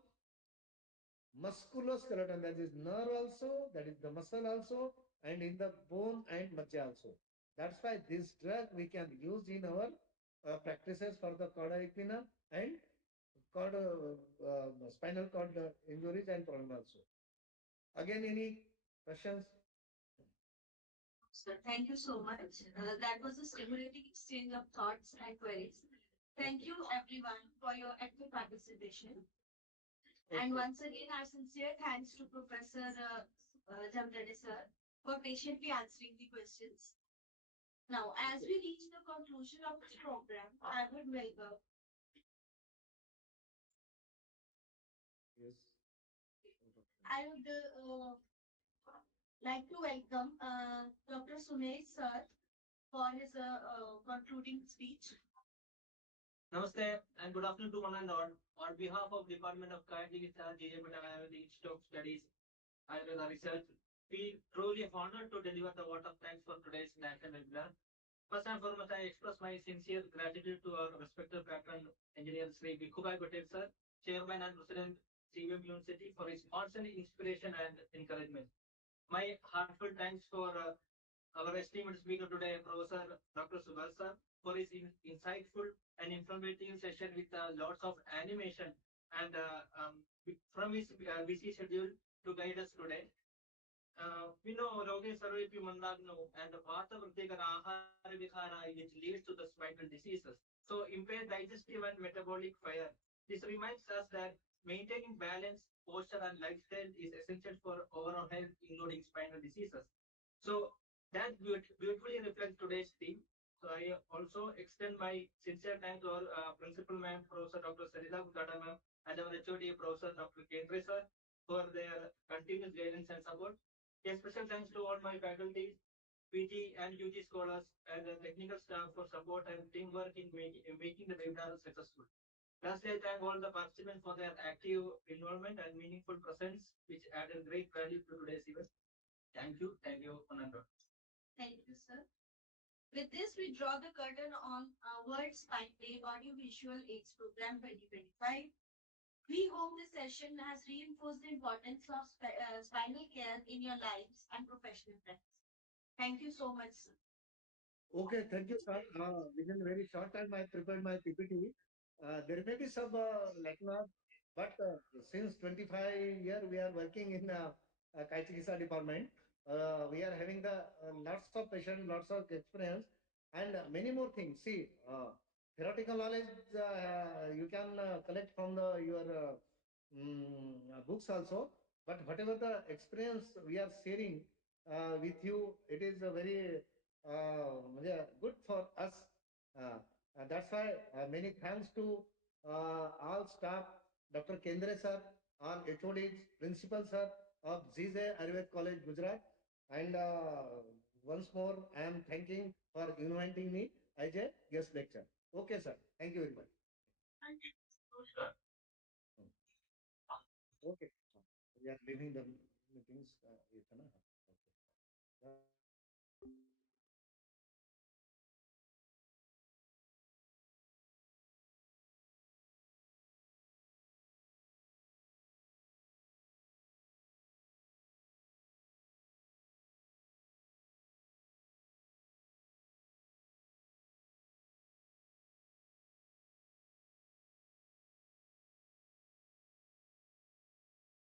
musculoskeleton, that is nerve also, that is the muscle also, and in the bone and majja also. That's why this drug we can use in our practices for the cauda equina and spinal cord injuries and problem also. Again, any questions? Sir, thank you so much. That was a stimulating exchange of thoughts and queries. Thank you everyone for your active participation. And once again, our sincere thanks to Professor Jamdade sir for patiently answering the questions. Now, as we reach the conclusion of this program, I would welcome. Yes. I would like to welcome Dr. Sumesh sir for his concluding speech. Namaste and good afternoon to one and all. On behalf of Department of Kayachikitsa, GJPIASR Institute of Studies, Ayurveda Research, we truly honored to deliver the vote of thanks for today's national webinar. First and foremost, I express my sincere gratitude to our respected patron engineer Sri Bhikhubai Patel sir, Chairman and President CVM University, for his constant inspiration and encouragement. My heartfelt thanks for our esteemed speaker today, Professor Dr. Suryaprakash sir, for his insightful and informative session with lots of animation and from his busy schedule to guide us today. We know Roge Sarvepi Mandal and Vata Vrtigara Ahara Vihara, which leads to the spinal diseases. So impaired digestive and metabolic fire. This reminds us that maintaining balance, posture and lifestyle is essential for overall health, including spinal diseases. So that beautifully reflects today's theme. So I also extend my sincere thanks to our principal ma'am, Professor Dr. Suryaprakash ma'am, and our HOD, Professor Dr. Kendra sir, for their continuous guidance and support. A special thanks to all my faculty, PG and UG scholars, and the technical staff for support and teamwork in making the webinar successful. Lastly, I thank all the participants for their active involvement and meaningful presence, which added great value to today's event. Thank you, Anand. Thank you, sir. With this, we draw the curtain on World Spine Day Audiovisual AIDS Program 2025. We hope this session has reinforced the importance of spinal care in your lives and professional practice. Thank you so much, sir. Okay, thank you, sir. Within a very short time, I prepared my PPT. There may be some lacunar, but since 25 years we are working in Kayachikitsa department. We are having the lots of patients, lots of experience, and many more things. See, theoretical knowledge you can collect from your books also, but whatever the experience we are sharing with you, it is very good for us. That's why many thanks to all staff, Dr. Kendra sir, all HODs, principal sir of GJPIASR Ayurvedic College, Gujarat. And once more, I am thanking for inviting me as a guest lecturer. Okay, sir. Thank you very much. Thank you, sir. Okay. We are leaving the meetings. Okay.